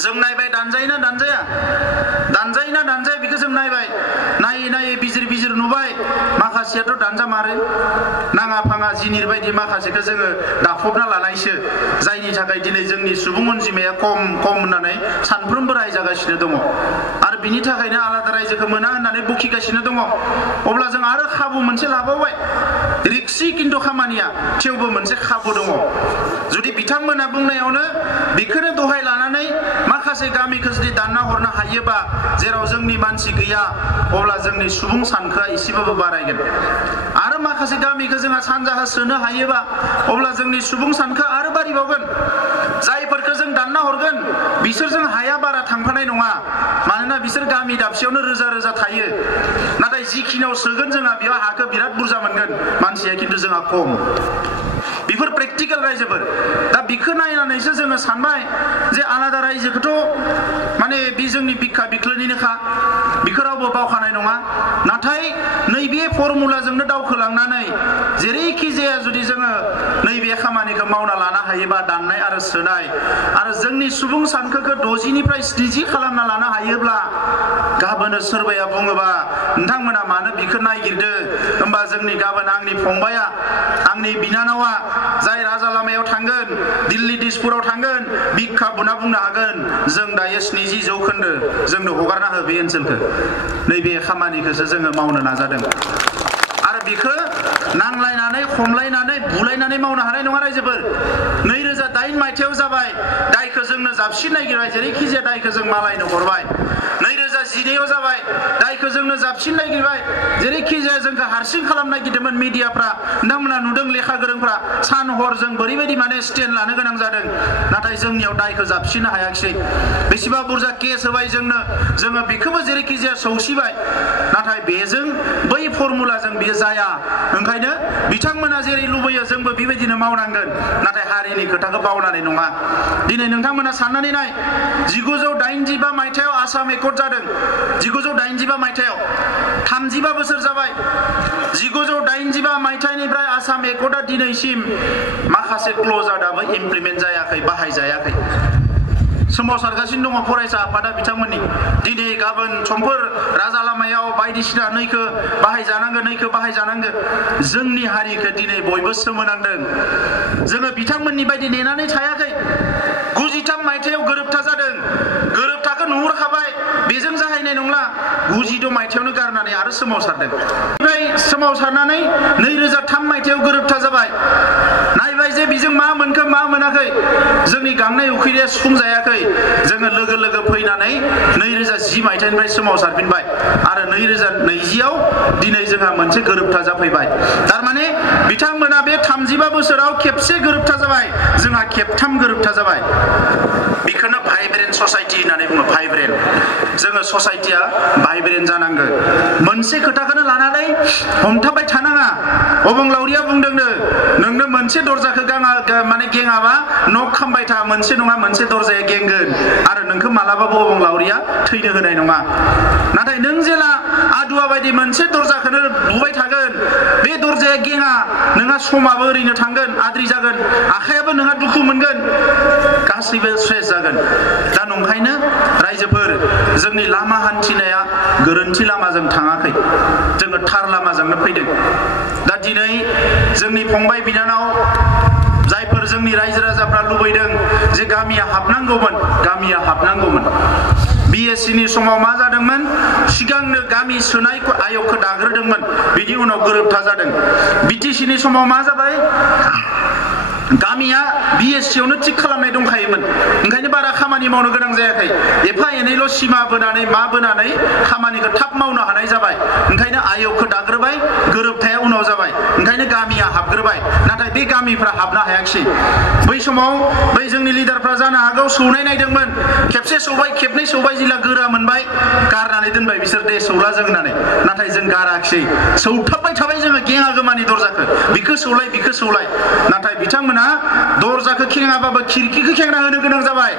जों नायबाय दानजायोना दानजाया बेखौ जों नायबाय नायै बिजिर नुबाय माखासेयाथ' दानजामारो नाङा फाङा जिनिर बायदि माखासेखौ जोङो दाफबना लानायसो जायनि थाखाय दिनै जोंनि सुबुं अनजिमाया खम होननानै सानफ्रोमबो रायजागासिनो दङ आरो बिनि थाखायनो आलादा रायजोखौ मोना होननानै बखिगासिनो दङ अब्ला जों आरो खाबु मोनसे लाबावबाय रिक्सि खिन्थु खामानिया थेवबो मोनसे खाबु दङ जुदि बिथांमोना बुंनायावनो बेखौनो दहाय लानानै माखासे गामिखौ जुदि दानना हरनो हायोबा जेराव जोंनि मानसि गैया अब्ला जोंनि सुबुं सानखोआ एसेबाबो बारायगोन आरो माखासे गामिखौ जोंहा सानजाहा सोनो हायोबा अब्ला जोंनि सुबुं सानखोआ आरो बारिबावगोन जायफोरखौ जों दानना हरगोन बिसोरजों हाया बारा थांफानाय नङा मानोना बिसोर गामि दाबसेयावनो रोजा थायो नाथाय जिखिनियाव सोगोन जोंहा बेयाव हाखौ बिराद बुरजा मोनगोन मानसिया खिन्थु जोंहा खम बेफोर प्रेक्टिकेल रायजोफोर दा बिखौ नायनानैसो जोङो सानबाय जे आलादा रायजोखौथ' माने बे जोंनि बिखा बिख्लोनिनोखा बिखौ रावबो बावखानाय नङा नाथाय नैबे फर्मुलाजोंनो दावखोलांनानै जेरैखि जाया जुदि जोङो नैबे खामानिखौ मावना लानो हायोबा दाननाय आरो सोनाय आरो जोंनि सुबुं सानखोखौ 60 निफ्राय 70 खालामना लानो हायोब्ला गाबोनो सोरबाया बुङोबा नोंथांमोना मानो बिखौ नायगिरदो होमबा जोंनि गाबोन आंनि फंबाया आंनि बिनानावा जाय राजा लामायाव थांगोन दिल्ली दिसपुराव थांगोन बिखा बुना बुंनो हागोन जों दायो 70 जौखोन्दो जोंनो हगारना हो बे ओनसोलखौ नैबे खामानिखौसो जोङो मावनो नाजादों आरो बेखौ नांलायनानै खमलायनानै बुलायनानै मावनो हानाय नङा रायजोफोर 2008 मायथाइयाव जाबाय दायखौ जोंनो जाबसिन नागिरबाय जेरैखि जाया दायखौ जों मालायनो हरबाय 2012 जाबाय दायखौ जोंनो जाबसिन नागिरबाय जेरैखि जाया जोंखौ हारसिं खालामनो नागिरदोंमोन मिडियाफ्रा नोंथांमोना नुदों लेखा गोरोंफ्रा सान हर जों बोरैबायदि माने स्टेन्ड लानो गोनां जादों नाथाय जोंनियाव दायखौ जाबसिननो हायाखिसै बेसेबा बुरजा केस होबाय जोङो बेखौबो जेरैखि जाया सौसिबाय नाथाय बेजों बै फर्मुलाजों बेयो जाया ओंखायनो बिथांमोना जेरै लुबैयो जोंबो बेबायदिनो मावनांगोन नाथाय हारिनि खोथाखौ बावनानै नङा दिनै नोंथांमोना साननानै नाय 1985 मायथाइयाव आसाम एकर्ड जादों 1985 मायथाइयाव 35 बोसोर जाबाय 1985 मायथाइनिफ्राय आसाम एकर्डआ दिनैसिम माखासे क्ल'जआ दाबो इमप्लिमेन्ट जायाखै बाहायजायाखै सोमावसारगासिनो दङ फरायसा आफादा बिथांमोननि दिनै गाबोन समफोर राजा लामायाव बायदिसिना नैखो बाहायजानांगो जोंनि हारिखौ दिनै बयबो सोमोनांदों जोङो बिथांमोननि बायदि नेनानै थायाखै 93 मायथाइयाव गोरोबथा जादों गोरोबथाखौ नुहुरखाबाय बेजों जाहैनाय नंला 92 मायथाइयावनो गारनानै आरो सोमावसारदों ओमफ्राय सोमावसारनानै 2003 मायथाइयाव गोरोबथा जाबाय नायबाय जे बेजों मा मोनखो मा मोनाखै जोंनि गांनाय उखैनाया सुफुंजायाखै जोङो लोगो फैनानै 2010 मायथाइनिफ्राय सोमावसारफिनबाय आरो 2020 आव दिनै जोंहा मोनसे गोरोबथा जाफैबाय थारमाने बिथांमोना बे 35 बोसोराव खेबसे गोरोबथा जाबाय जोंहा खेबथाम गोरोबथा जाबाय बेखौनो भाइब्रेन्ट ससाइटि होननानै बुङो भाइब्रेन्ट जोङो ससाइटिया भाइब्रेन्ट जानांगौ मोनसे खोथाखौनो लानानै हमथाबाय थानाङा अबंलावरिया बुंदोंनो नोंनो मोनसे दरजाखौ माने गेङाबा नक खामबाय था मोनसे नङा मोनसे दरजाया गेंगोन आरो नोंखौ मालाबाबो अबंलावरिया थैनो होनाय नङा नाथाय नों जेला आदुवा बायदि मोनसे दरजाखौनो बुबाय थागोन बे दरजाया गेङा नोंहा समाबो ओरैनो थांगोन आद्रि जागोन आखायाबो नोंहा दुखु मोनगोन गासैबो स्ट्रेस जागोन दा नंखायनो रायजोफोर जोंनि लामा हान्थिनाया गोरोन्थि लामाजों थाङाखै जोङो थार लामाजोंनो फैदों दा दिनै जोंनि फंबाय बिनानाव जायफोर जोंनि रायजो राजाफ्रा लुबैदों जे गामिया हाबनांगौमोन BSC नि समाव मा जादोंमोन सिगांनो गामि सोनाय आयगखौ दाग्रोदोंमोन बिनि उनाव गोरोबथा जादों BTC नि समाव मा जाबाय गामिया BSC आवनो थिक खालामनाय दंखायोमोन ओंखायनो बारा खामानि मावनो गोनां जायाखै एफा एनैल' सिमा बोनानै मा बोनानै खामानिखौ थाब मावनो हानाय जाबाय ओंखायनो आयगखौ दाग्रोबाय गोरोबथाया उनाव जाबाय ओंखायनो गामिया हाबग्रोबाय नाथाय बे गामिफ्रा हाबनो हायाखिसै बै समाव बै जोंनि लिडारफ्रा जानो हागौ सौनाय नायदोंमोन खेबसे सौबाय खेबनै सौबाय जिला गोरा मोनबाय गारनानै दोनबाय बिसोर दे सौला जों होननानै नाथाय जों गाराखिसै सौथाबबाय थाबाय जोङो गेङागोमानि दरजाखौ बिखौ सौलाय नाथाय बिथांमोना दरजाखौ खेङाबाबो खिरखिखौ खेंना होनो गोनां जाबाय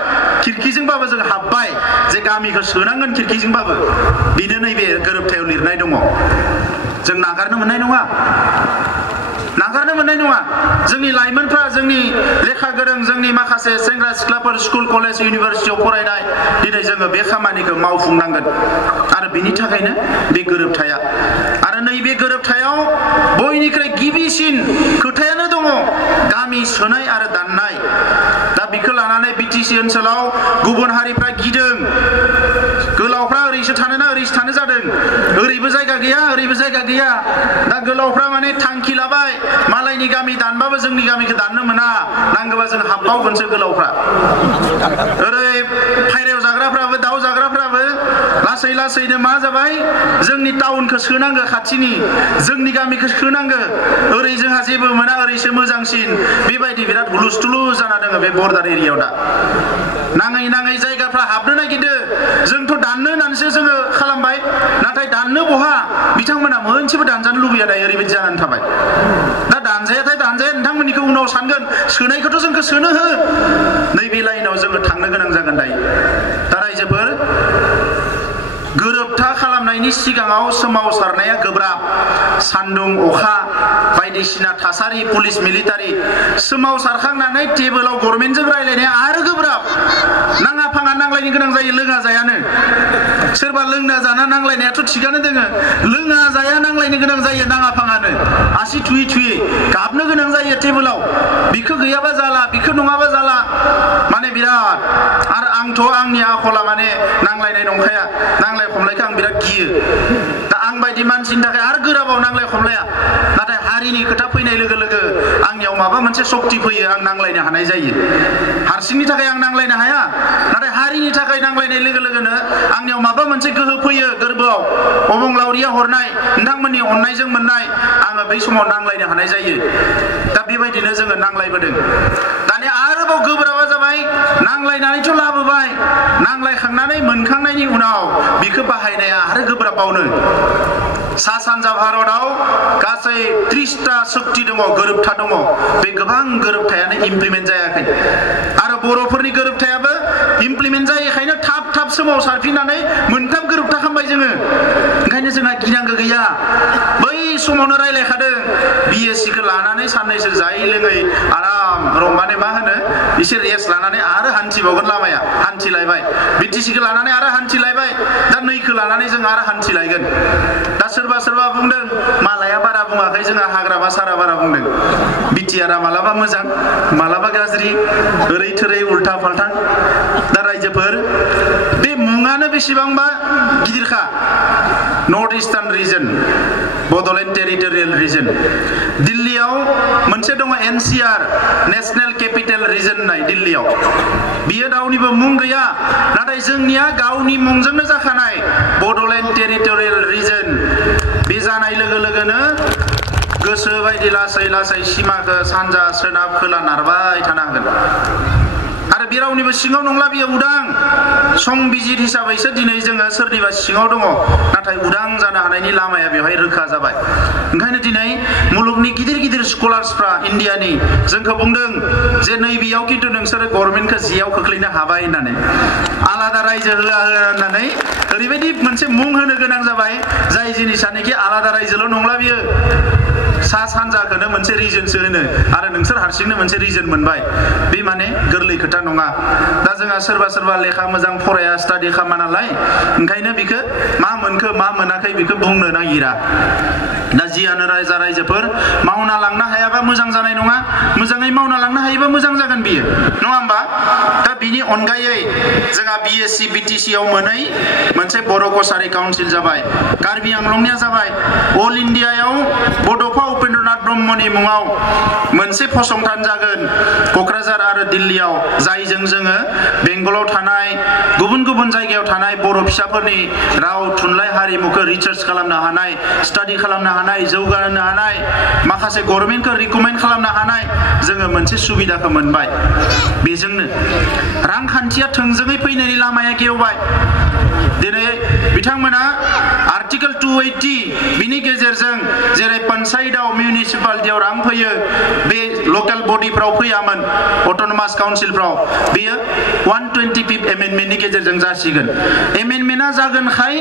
खिरखिजोंबाबो जों हाबबाय जे गामिखौ सोनांगोन खिरखिजोंबाबो बेनो नैबे गोरोबथायाव लिरनाय दङ जों नागारनो मोननाय नङा जोंनि लाइमोनफ्रा जोंनि लेखा गोरों जोंनि माखासे सेंग्रा सिख्लाफोर स्कुल कलेज इउनिभारसिटियाव फरायनाय दिनै जोङो बे खामानिखौ मावफुंनांगोन आरो बिनि थाखायनो बे गोरोबथाया आरो नैबे गोरोबथायाव बयनिख्रुइ गिबिसिन खोथायानो दङ गामि सोनाय आरो दाननाय दा बेखौ लानानै BTC ओनसोलाव गुबुन हारिफ्रा गिदों गोलावफ्रा ओरैसो थानो ना ओरैसो थानो जादों ओरैबो जायगा गैया दा गोलावफ्रा माने थांखि लाबाय मालायनि गामि दानबाबो जोंनि गामिखौ दाननो मोना नांगौबा जों हाबबावगोनसो गोलावफ्रा ओरै फायरायाव जाग्राफ्राबो दाउ जाग्राफ्राबो लासैनो मा जाबाय जोंनि टाउनखौ सोनांगो खाथिनि जोंनि गामिखौ सोनांगो ओरै जोंहा जेबो मोना ओरैसो मोजांसिन बेबायदि बिराद हुलुस्थुलु जाना दङ बे बर्डार एरियायाव दा नाङै जायगाफ्रा हाबनो नागिरदो जोंथ' दाननो होननानैसो जोङो खालामबाय नाथाय दाननो बहा बिथांमोना मोनसेबो दानजानो लुबैया दायो ओरैबायदि जानानै थाबाय दा दानजाया नोंथांमोननिखौ उनाव सानगोन सोनायखौथ' जोंखौ सोनो हो नैबे लाइनाव जोङो थांनो गोनां जागोन दायो दा रायजोफोर गोरोबथा खालामनायनि सिगाङाव सोमावसारनाया गोब्राब सान्दुं अखा बायदिसिना थासारि पुलिस मिलिटारि सोमावसारखांनानै टेबोलाव गभर्नमेन्टजों रायलायनाया आरो गोब्राब नाङा फाङा नांलायनो गोनां जायो लोङा जायानो सोरबा लोंना जाना नांलायनायाथ' थिगानो दोङो लोङा जाया नांलायनो गोनां जायो नाङा फाङानो आसि थुयै गाबनो गोनां जायो टेबोलाव बिखौ गैयाबा जाला बिखौ नङाबा जाला माने बिराद आरो आंथ' आंनि आखला माने नांलायनाय नंखाया नांलाय खमलायखौ आं बिराद गियो दा आं बायदि मानसिनि थाखाय आरो गोराबाव नांलाय खमलाया नाथाय हारिनि खोथा फैनाय लोगो लोगो आंनियाव माबा मोनसे सक्ति फैयो आं नांलायनो हानाय जायो हारसिंनि थाखाय आं नांलायनो हाया नाथाय हारिनि थाखाय नांलायनाय लोगो लोगोनो आंनियाव माबा मोनसे गोहो फैयो गोरबोआव अबंलावरिया हरनाय नोंथांमोननि अननायजों मोननाय आङो बै समाव नांलायनो हानाय जायो दा बेबायदिनो जोङो नांलायबोदों दानिया आरोबाव गोब्राबा जाबाय नांलायनानैथ' लाबोबाय नांलायखांनानै मोनखांनायनि उनाव बिखौ बाहायनाया आरो गोब्राबावनो सा सानजा भारताव गासै 30टा सक्ति दङ गोरोबथा दङ बे गोबां गोरोबथायानो इमप्लिमेन्ट जायाखै आरो बर'फोरनि गोरोबथायाबो इमप्लिमेन्ट जायैखायनो थाब सोमावसारफिननानै मोनथाम गोरोबथा खालामबाय जोङो ओंखायनो जोंहा गिनांगौ गैया बै समावनो रायलायखादों BSCखौ लानानै साननैसो जायै लोङै आराम माने मा होनो एसे रेस्ट लानानै आरो हान्थिबावगोन लामाया हान्थिलायबाय BTCखौ लानानै आरो हान्थिलायबाय दा नैखौ लानानै जों आरो हान्थिलायगोन दा सोरबा बुंदों मालाया बारा बुङाखै जोंहा हाग्रामा सारा बारा बुंदों बिटिआरआ मालाबा मोजां मालाबा गाज्रि ओरै थोरै उल्था फाल्थां दा रायजोफोर बे मुङानो बेसेबांबा गिदिरखा north eastern region Bodoland territorial region दिल्लीयाव मोनसे दङ NCR नेशनेल केपिटेल रिजन होननाय दिल्लीयाव बियो रावनिबो मुं गैया नाथाय जोंनिया गावनि मुंजोंनो जाखानाय बड'लेण्ड टेरिटरियेल रिजन बे जानाय लोगो लोगोनो गोसो बायदि लासै सिमाखौ सानजा सोनाब खोला नारबाय थानो हागोन आरो बे रावनिबो सिङाव नंला बियो उदां संबिजिर हिसाबैसो दिनै जोङो सोरनिबा सिङाव दङ नाथाय उदां जानो हानायनि लामाया बेवहाय रोखा जाबाय ओंखायनो दिनै मुलुगनि गिदिर स्कलार्सफ्रा इन्डियानि जोंखौ बुंदों जे नैबेयाव खिन्थु नोंसोरो गभर्नमेन्टखौ जेयाव खोख्लैनो हाबाय होननानै आलादा रायजो होआ होननानै ओरैबायदि मोनसे मुं होनो गोनां जाबाय जाय जिनिसानोखि आलादा रायजोल' नंला बियो सा सानजाखौनो मोनसे रिजनसो होनो आरो नोंसोर हारसिंनो मोनसे रिजन मोनबाय बे माने गोरलै खोथा नङा दा जोंहा सोरबा लेखा मोजां फराया स्टाडि खालामा नालाय ओंखायनो बिखौ मा मोनखो मा मोनाखै बिखौ बुंनो नागिरा दा जियानो रायजोफोर मावना लांनो हायाबा मोजां जानाय नङा मोजाङै मावना लांनो हायोबा मोजां जागोन बियो नङा होमबा दा बिनि अनगायै जोंहा BSc BTC आव मोनै मोनसे बर' कसारी काउन्सिल जाबाय कार्बि आंलंनिया जाबाय अल इन्डियायाव बड'फा उपेन्द्रनाथ ब्रह्मनि मुङाव मोनसे फसंथान जागोन क'क्राझार आरो दिल्लीयाव जायजों जोङो बेंगलाव थानाय गुबुन गुबुन जायगायाव थानाय बर' फिसाफोरनि राव थुनलाइ हारिमुखौ रिसार्च खालामनो हानाय स्टाडि खालामनो हानाय जौगाहोनो हानाय माखासे गभर्नमेन्टखौ रिकमेन्ड खालामनो हानाय जोङो मोनसे सुबिदाखौ मोनबाय बेजोंनो रांखान्थिया थोंजोङै फैनायनि लामाया गेवबाय दिनै बिथांमोना आर्टिकल 280 बिनि गेजेरजों जेरै पन्चायतआव मिउनिसिपालिटियाव रां फैयो बे लकेल बडिफ्राव फैयामोन अट'नमास काउन्सिलफ्राव बेयो 125 एमेन्डमेन्टनि गेजेरजों जासिगोन एमेन्डमेन्टआ जागोनखाय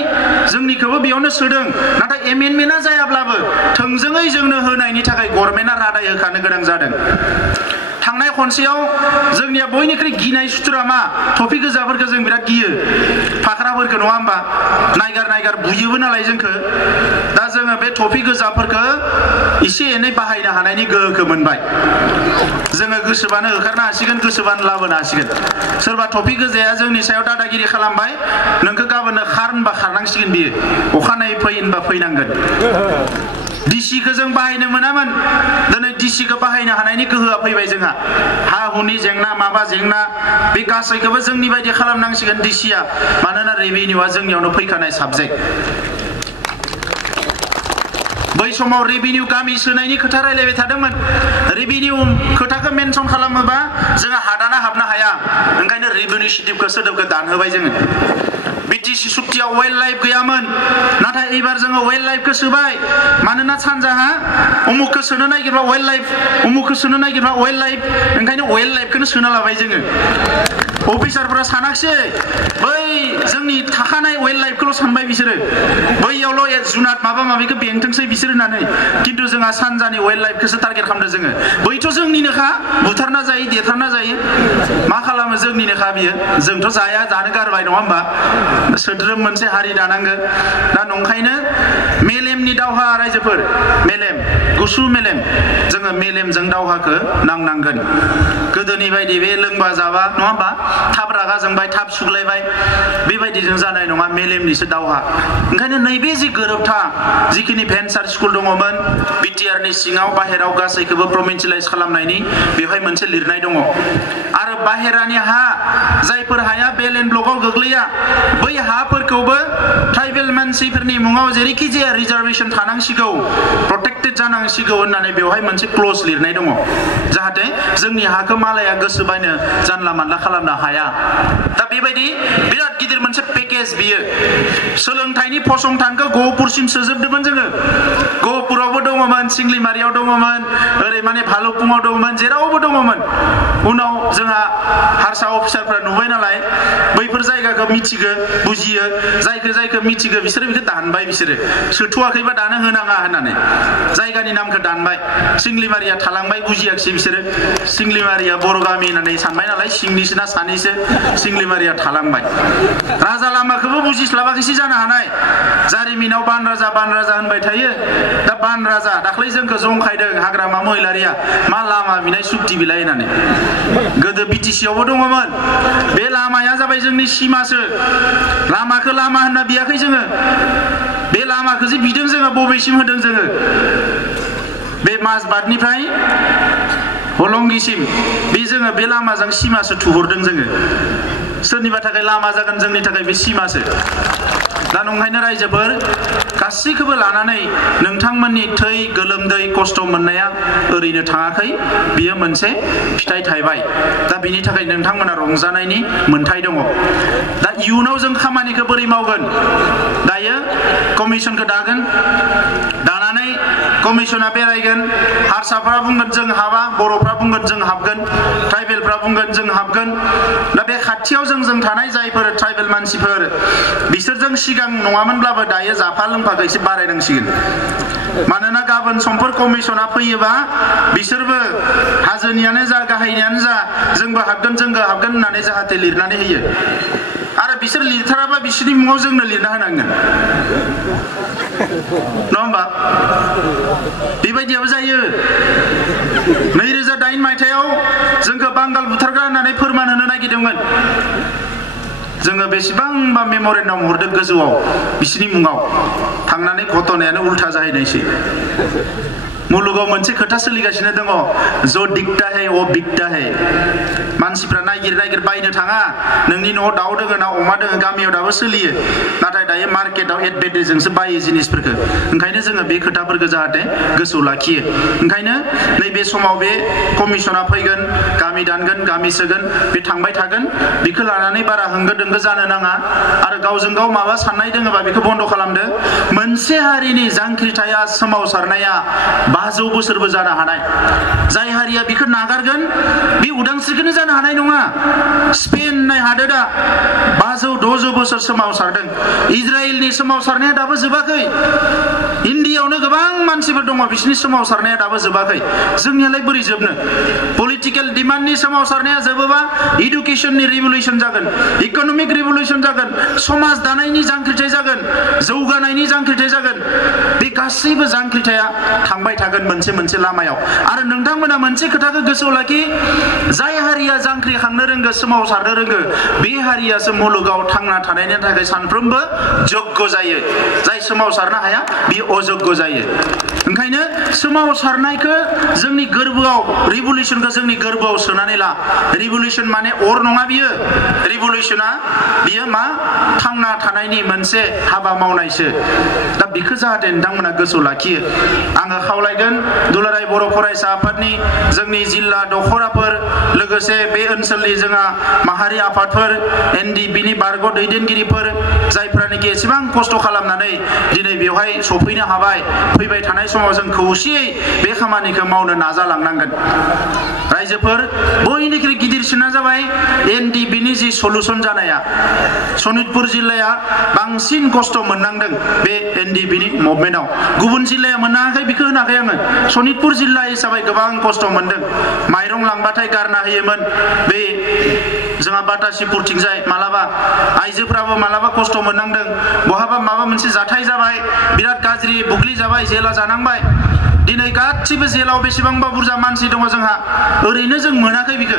जोंनिखौबो बेयावनो सोदों नाथाय एमेन्डमेन्टआ जायाब्लाबो थोंजोङै जोंनो होनायनि थाखाय गभर्नमेन्टआ रादाय होखानो गोनां जादों थांनाय खनसेयाव जोंनिया बयनिख्रुइ गिनाय सुथुरा मा टफि गोजाफोरखौ जों बिराद गियो फाख्राफोरखौ नङा होमबा नायगार बुयोबो नालाय जोंखौ दा जोङो बे टफि गोजाफोरखौ एसे एनै बाहायनो हानायनि गोहोखौ मोनबाय जोङो गोसोबानो होखारनो हासिगोन गोसोबानो लाबोनो हासिगोन सोरबा टफि गोजाया जोंनि सायाव दादागिरि खालामबाय नोंखौ गाबोननो खार होनबा खारनांसिगोन बियो अखानायै फै होनबा फैनांगोन डिसिखौ जों बाहायनो मोनामोन दिनै डिसिखौ बाहायनो हानायनि गोहोआ फैबाय जोंहा हा हुनि जेंना माबा जेंना बे गासैखौबो जोंनि बायदि खालामनांसिगोन डिसिया मानोना रेभिनिउआ जोंनियावनो फैखानाय साबजेक्ट बै समाव रेभिनिउ गामि सोनायनि खोथा रायलायबाय थादोंमोन रेभिनिउ खोथाखौ मेनसन खालामोबा जोंहा हादाना हाबनो हाया ओंखायनो रेभिनिउ सोदोबखौ दानहोबाय जोङो BTC सुक्तियाव वाइल्ड लाइफ गैयामोन नाथाय एबार जोङो वाइल्ड लाइफखौ सोबाय मानोना सानजाहा उमुखखौ सोनो नागिरबा वाइल्ड लाइफ उमुखखौ सोनो नागिरबा वाइल्ड लाइफ ओंखायनो वाइल्ड लाइफखौनो सोना लाबाय जोङो अफिसारफोरा सानाखिसै बै जोंनि थाखानाय वाइल्ड लाइफखौल' सानबाय बिसोरो बैयावल' जुनाद माबा माबिखौ बेंथोंसै बिसोर होननानै खिन्थु जोंहा सानजानि वाइल्ड लाइफखौसो टारगेट खालामदों जोङो बैथ' जोंनिनोखा बुथारना जायो देथारना जायो मा खालामो जोंनिनोखा बियो जोंथ' जाया जानो गारबाय नङा होमबा सोद्रोम मोनसे हारि दानांगो दा नंखायनो मेलेमनि दावहा रायजोफोर मेलेम गुसु मेलेम जोङो मेलेमजों दावहाखौ नांनांगोन गोदोनि बायदि बे लोंबा जाबा नङा होमबा थाब रागा जोंबाय थाब सुग्लायबाय बेबायदिजों जानाय नङा मेलेमनिसो दावहा ओंखायनो नैबे जि गोरोबथा जिखिनि भेन्सार स्कुल दङमोन BTR नि सिङाव बाहेराव गासैखौबो प्रभिन्सियेलाइज खालामनायनि बेवहाय मोनसे लिरनाय दङ आरो बाहेरानि हा जायफोर हाया बेल एन्ड ब्लकआव गोग्लैया बै हाफोरखौबो ट्राइबेल मानसिफोरनि मुङाव जेरैखि जाया रिजार्भेसन थानांसिगौ प्रटेक्टेड जानांसिगौ होननानै बेवहाय मोनसे क्लज लिरनाय दङ जाहाथे जोंनि हाखौ मालाया गोसो बायनो जानला मानला खालामनो हाया दा बेबायदि बिराद गिदिर मोनसे पेकेज बियो सोलोंथाइनि फसंथानखौ गहपुरसिम सोजोबदोंमोन जोङो गहपुरावबो दङमोन सिंलिमारियाव दङमोन ओरै माने भालुकपुङाव दङमोन जेरावबो दङमोन उनाव जोंहा हारसा अफिसारफ्रा नुबाय नालाय बैफोर जायगाखौ मिथिगो बुजियो जायखौ मिथिगो बिसोरो बेखौ दानबाय बिसोरो सोथ'वाखैबा दानो होनाङा होननानै जायगानि नामखौ दानबाय सिंलिमारिया थालांबाय बुजियाखिसै बिसोरो सिंलिमारिया बर' गामि होननानै सानबाय नालाय सिंनिसो ना सानैसो सिंलिमारिया थालांबाय राजा लामाखौबो बुजिस्लाबाखैसो जानो हानाय जारिमिनाव बान राजा होनबाय थायो दा बान राजा दाख्लै जोंखौ जंखायदों हाग्रामा महिलारिया मा लामा बिनाय सुक्ति बिलाइ होननानै गोदो BTC आवबो दङमोन बे लामाया जाबाय जोंनि सिमासो लामाखौ लामा होनना बियाखै जोङो बे लामाखौ जे बिदों जोङो बबेसिम होदों जोङो बे माजबादनिफ्राय हलंगिसिम बे जोङो बे लामाजों सिमासो थुहरदों जोङो सोरनिबा थाखाय लामा जागोन जोंनि थाखाय बे सिमासो दा नंखायनो रायजोफोर गासैखौबो लानानै नोंथांमोननि थै गोलोमदै खस्थ' मोननाया ओरैनो थाङाखै बियो मोनसे फिथाइ थायबाय दा बिनि थाखाय नोंथांमोना रंजानायनि मोन्थाय दङ दा इयुनाव जों खामानिखौ बोरै मावगोन दायो कमिसनखौ दागोन दानानै कमिसना बेरायगोन हारसाफ्रा बुंगोन जों हाबा बर'फ्रा बुंगोन जों हाबगोन ट्राइबेलफ्रा बुंगोन जों हाबगोन दा बे खाथियाव जों थानाय जायफोर ट्राइबेल मानसिफोर बिसोरजों सिगां नङामोनब्लाबो दायो जाफा लोंफाखौ एसे बारायनांसिगोन मानोना गाबोन समफोर कमिसना फैयोबा बिसोरबो हाजोनियानो जा गाहायनियानो जा जोंबो हाबगोन होननानै जाहाथे लिरनानै होयो आरो बिसोर लिरथाराबा बिसोरनि मुङाव जोंनो लिरना होनांगोन नङा होमबा बेबायदियाबो जायो 2008 मायथाइयाव जोंखौ बांगाल बुथारग्रा होननानै फोरमान होनो नागिरदोंमोन जोङो बेसेबांबा मेम'रेन्डाम हरदों गोजौआव बिसिनि मुङाव थांनानै घटनायानो उल्था जाहैनायसै मुलुगाव मोनसे खोथा सोलिगासिनो दङ जो दिखता है वो बिकता है मानसिफ्रा नागिर नागिर बायनो थाङा नोंनि न'आव दाउ दोङो ना अमा दोङो गामियाव दाबो सोलियो नाथाय दायो मार्केटाव एडभार्टाइजजोंसो बायो जिनिसफोरखौ ओंखायनो जोङो बे खोथाफोरखौ जाहाथे गोसोआव लाखियो ओंखायनो नैबे समाव बे कमिसना फैगोन गामि दानगोन गामि सोगोन बे थांबाय थागोन बेखौ लानानै बारा होंगो दोंगो जानो नाङा आरो गावजों गाव माबा साननाय दोङोबा बेखौ बन्द खालामदो मोनसे हारिनि जांख्रिथाया सोमावसारनाया 500 बोसोरबो जानो हानाय जाय हारिया बेखौ नागारगोन बे उदांस्रिखौनो जानो हानाय नङा स्पेन नाय हादोरा 500-600 बोसोर सोमावसारदों इजराइलनि सोमावसारनाया दाबो जोबाखै इन्डियायावनो गोबां मानसिफोर दङ बिसोरनि सोमावसारनाया दाबो जोबाखै जोंनियालाय बोरै जोबनो पलिटिकेल डिमान्डनि सोमावसारनाया जोबोबा इडुकेसननि रिभलिउसन जागोन इकनमिक रिभलिउसन जागोन समाज दानायनि जांख्रिथाय जागोन जौगानायनि जांख्रिथाय जागोन बे गासैबो जांख्रिथाया थांबाय थागोन मोनसे मोनसे लामायाव आरो नोंथांमोना मोनसे खोथाखौ गोसोआव लाखि जाय हारिया जांख्रिखांनो रोंगो सोमावसारनो रोंगो बे हारियासो मुलुगाव थांना थानायनि थाखाय सानफ्रोमबो जग्य जायो जाय सोमावसारनो हाया बे अजग्य जायो ओंखायनो सोमावसारनायखौ जोंनि गोरबोआव रिभलिउसनखौ जोंनि गोरबोआव सोनानै ला रिभलिउसन माने अर नङा बियो रिभलिउसना बियो मा थांना थानायनि मोनसे हाबा मावनायसो दा बेखौ जाहाथे नोंथांमोना गोसोआव लाखियो आङो खावलायगोन दुलाराय बर' फरायसा आफादनि जोंनि जिल्ला दखराफोर लोगोसे बे ओनसोलनि जोंहा माहारि आफादफोर एनडिबिनि बारग' दैदेनगिरिफोर जायफ्रानोखि एसेबां खस्थ' खालामनानै दिनै बेवहाय सफैनो हाबाय फैबाय थानाय समाव जों खौसेयै बे खामानिखौ मावनो नाजालांनांगोन रायजोफोर बयनिख्रुइ गिदिरसिना जाबाय एनडिबिनि जि सलुसन जानाया सनितपुर जिल्लाया बांसिन खस्थ' मोननांदों बे एनडिबिनि मुभमेन्टआव गुबुन जिल्लाया मोनाखै बेखौ होनाखै आङो सनितपुर जिल्ला हिसाबै गोबां खस्थ' मोनदों माइरं लांबाथाय गारना होयोमोन बे जोंहा बाटासिपुरथिंजाय मालाबा आइजोफ्राबो मालाबा खस्थ' मोननांदों बहाबा माबा मोनसे जाथाय जाबाय बिराद गाज्रि बुग्लि जाबाय जेला जानांबाय दिनै गासिबो जेलाव बेसेबांबा बुरजा मानसि दङ जोंहा ओरैनो जों मोनाखै बेखौ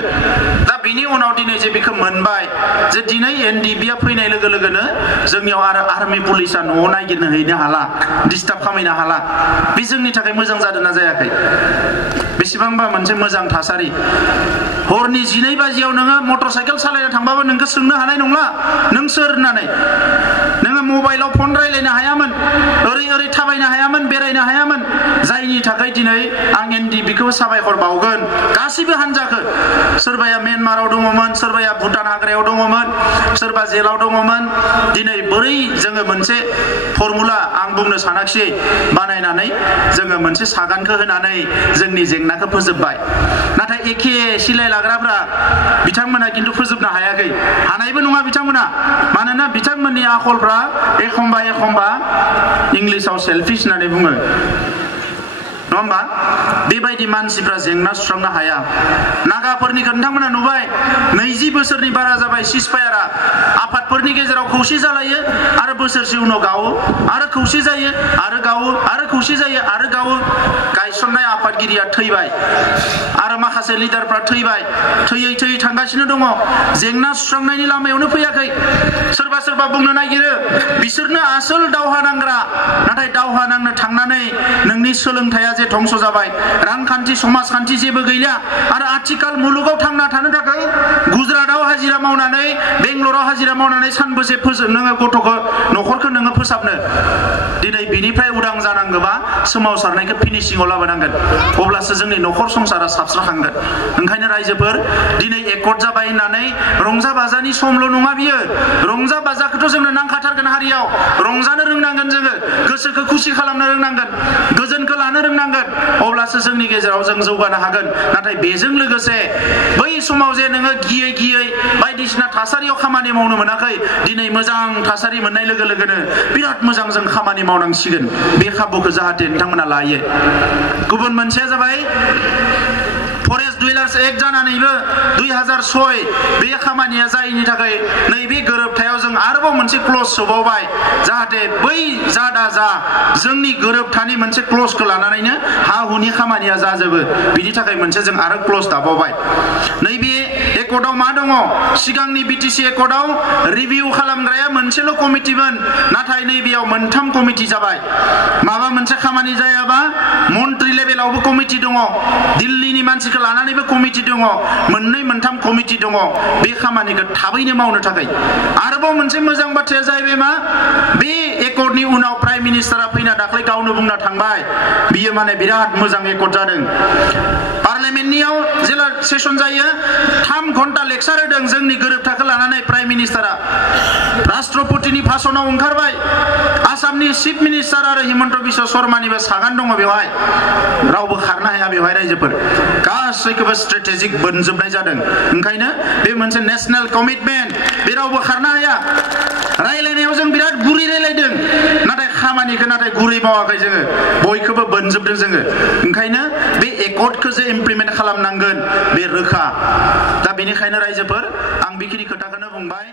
दा बिनि उनाव दिनै जे बेखौ मोनबाय जे दिनै एनडिबिआ फैनाय लोगो लोगोनो जोंनियाव आरो आर्मि पुलिसा न'आव नागिरनो हैनो हाला डिस्टार्ब खालामनो हाला बे जोंनि थाखाय मोजां जादों ना जायाखै बेसेबांबा मोनसे मोजां थासारि हरनि 12 बाजियाव नोङो मटर साइकेल सालायना थांबाबो नोंखौ सोंनो हानाय नंला नों सोर होननानै नोङो मबाइलाव फन रायलायनो हायामोन ओरै ओरै थाबायनो हायामोन बेरायनो हायामोन जायनि थाखाय दिनै आं एनडिबिखौ साबायखर बावगोन गासिबो हान्जाखौ सोरबाया म्यानमाराव दङमोन सोरबाया भुटान हाग्रायाव दङमोन सोरबा जेलाव दङमोन दिनै बोरै जोङो मोनसे फर्मुला आं बुंनो सानाखिसै बानायनानै जोङो मोनसे सागानखौ होनानै जोंनि जेंनाखौ फोजोबबाय नाथाय एखे सिलाय लाग्राफ्रा बिथांमोना खिन्थु फोजोबनो हायाखै हानायबो नङा बिथांमोना मानोना बिथांमोननि आखलफ्रा एखमबा एखमबा इंलिसाव सेल्फिश होननानै बुङो नङा होमबा बेबायदि मानसिफ्रा जेंना सुस्रांनो हाया नागाफोरनिखौ नोंथांमोना नुबाय 20 बोसोरनि बारा जाबाय सिजफायारा आफादफोरनि गेजेराव खौसे जालायो आरो बोसोरसे उनाव गावो आरो खौसे जायो आरो गावो आरो खौसे जायो आरो गावो गायसननाय आफादगिरिया थैबाय आरो माखासे लिडारफ्रा थैबाय थैयै थैयै थांगासिनो दङ जेंना सुस्रांनायनि लामायावनो फैयाखै सोरबा सोरबा बुंनो नागिरो बिसोरनो आसोल दावहा नांग्रा नाथाय दावहा नांनो थांनानै नोंनि सोलोंथाया जे धंस जाबाय रांखान्थि समाजखान्थि जेबो गैला आरो आथिखाल मुलुगाव थांना थानो थाखाय गुजरातआव हाजिरा मावनानै बेंगलराव हाजिरा मावनानै सानबेसे नोङो गथ'खौ न'खरखौ नोङो फोसाबनो दिनै बिनिफ्राय उदां जानांगौबा सोमावसारनायखौ फिनिशिंआव लाबोनांगोन अब्लासो जोंनि न'खर संसारा साबस्राखांगोन ओंखायनो रायजोफोर दिनै एकर्ड जाबाय होननानै रंजा बाजानि समल' नङा बियो रंजा बाजाखौथ' जोंनो नांखाथारगोन हारियाव रंजानो रोंनांगोन जोङो गोसोखौ खुसि खालामनो रोंनांगोन गोजोनखौ लानो रोंनांगोन अब्लासो जोंनि गेजेराव जों जौगानो हागोन नाथाय बेजों लोगोसे बै समाव जे नोङो गियै गियै बायदिसिना थासारियाव खामानि मावनो मोनाखै दिनै मोजां थासारि मोननाय लोगो लोगोनो बिराद मोजां जों खामानि मावनांसिगोन बे खाबुखौ जाहाथे नोंथांमोना लायो गुबुन मोनसेया जाबाय फरेस्ट डुवेलार्स एक्ट जानानैबो 2006 बे खामानिया जायैनि थाखाय नैबे गोरोबथायाव जों आरोबाव मोनसे क्लज सोबावबाय जाहाथे बै जादा जा जोंनि गोरोबथानि मोनसे क्लजखौ लानानैनो हा हुनि खामानिया जाजोबो बिनि थाखाय मोनसे जों आरो क्लज दाबावबाय नैबे एकर्डआव मा दङ सिगांनि बिटिसि एकर्डआव रिभिउ खालामग्राया मोनसेल' कमिटिमोन नाथाय नैबेयाव मोनथाम कमिटि जाबाय माबा मोनसे खामानि जायाबा मन्त्रि लेभेलावबो कमिटि दङ दिल्लीनि मानसिखौ लानानैबो कमिटि दङ मोननै मोनथाम कमिटि दङ बे खामानिखौ थाबैनो मावनो थाखाय आरोबाव मोनसे मोजां बाथ्राया जाहैबाय मा बे एकर्डनि उनाव प्राइम मिनिस्टारा फैना दाख्लै गावनो बुंना थांबाय बियो माने बिराद मोजां एकर्ड जादों पार्लियामेन्टनियाव जेला सेसन जायो 3 घन्टा लेक्सार होदों जोंनि गोरोबथाखौ लानानै प्राइम मिनिस्टारा राष्ट्रपतिनि भाषणाव ओंखारबाय आसामनि चिफ मिनिस्टार आरो हिमन्त बिश्व शर्मानिबो सागान दङ बेवहाय रावबो खारनो हाया बेवहाय रायजोफोर गासैखौबो स्ट्रेटेजिक बोनजोबनाय जादों ओंखायनो बे मोनसे नेशनेल कमिटमेन्ट बे रावबो खारनो हाया रायलायनायाव जों बिराद गुरै रायलायदों नाथाय खामानिखौ नाथाय गुरै मावाखै जोङो बयखौबो बोनजोबदों जोङो ओंखायनो बे एकर्डखौ जे इमप्लिमेन्ट खालामनांगोन बे रोखा दा बेनिखायनो रायजोफोर आं बेखिनि खोथाखौनो बुंबाय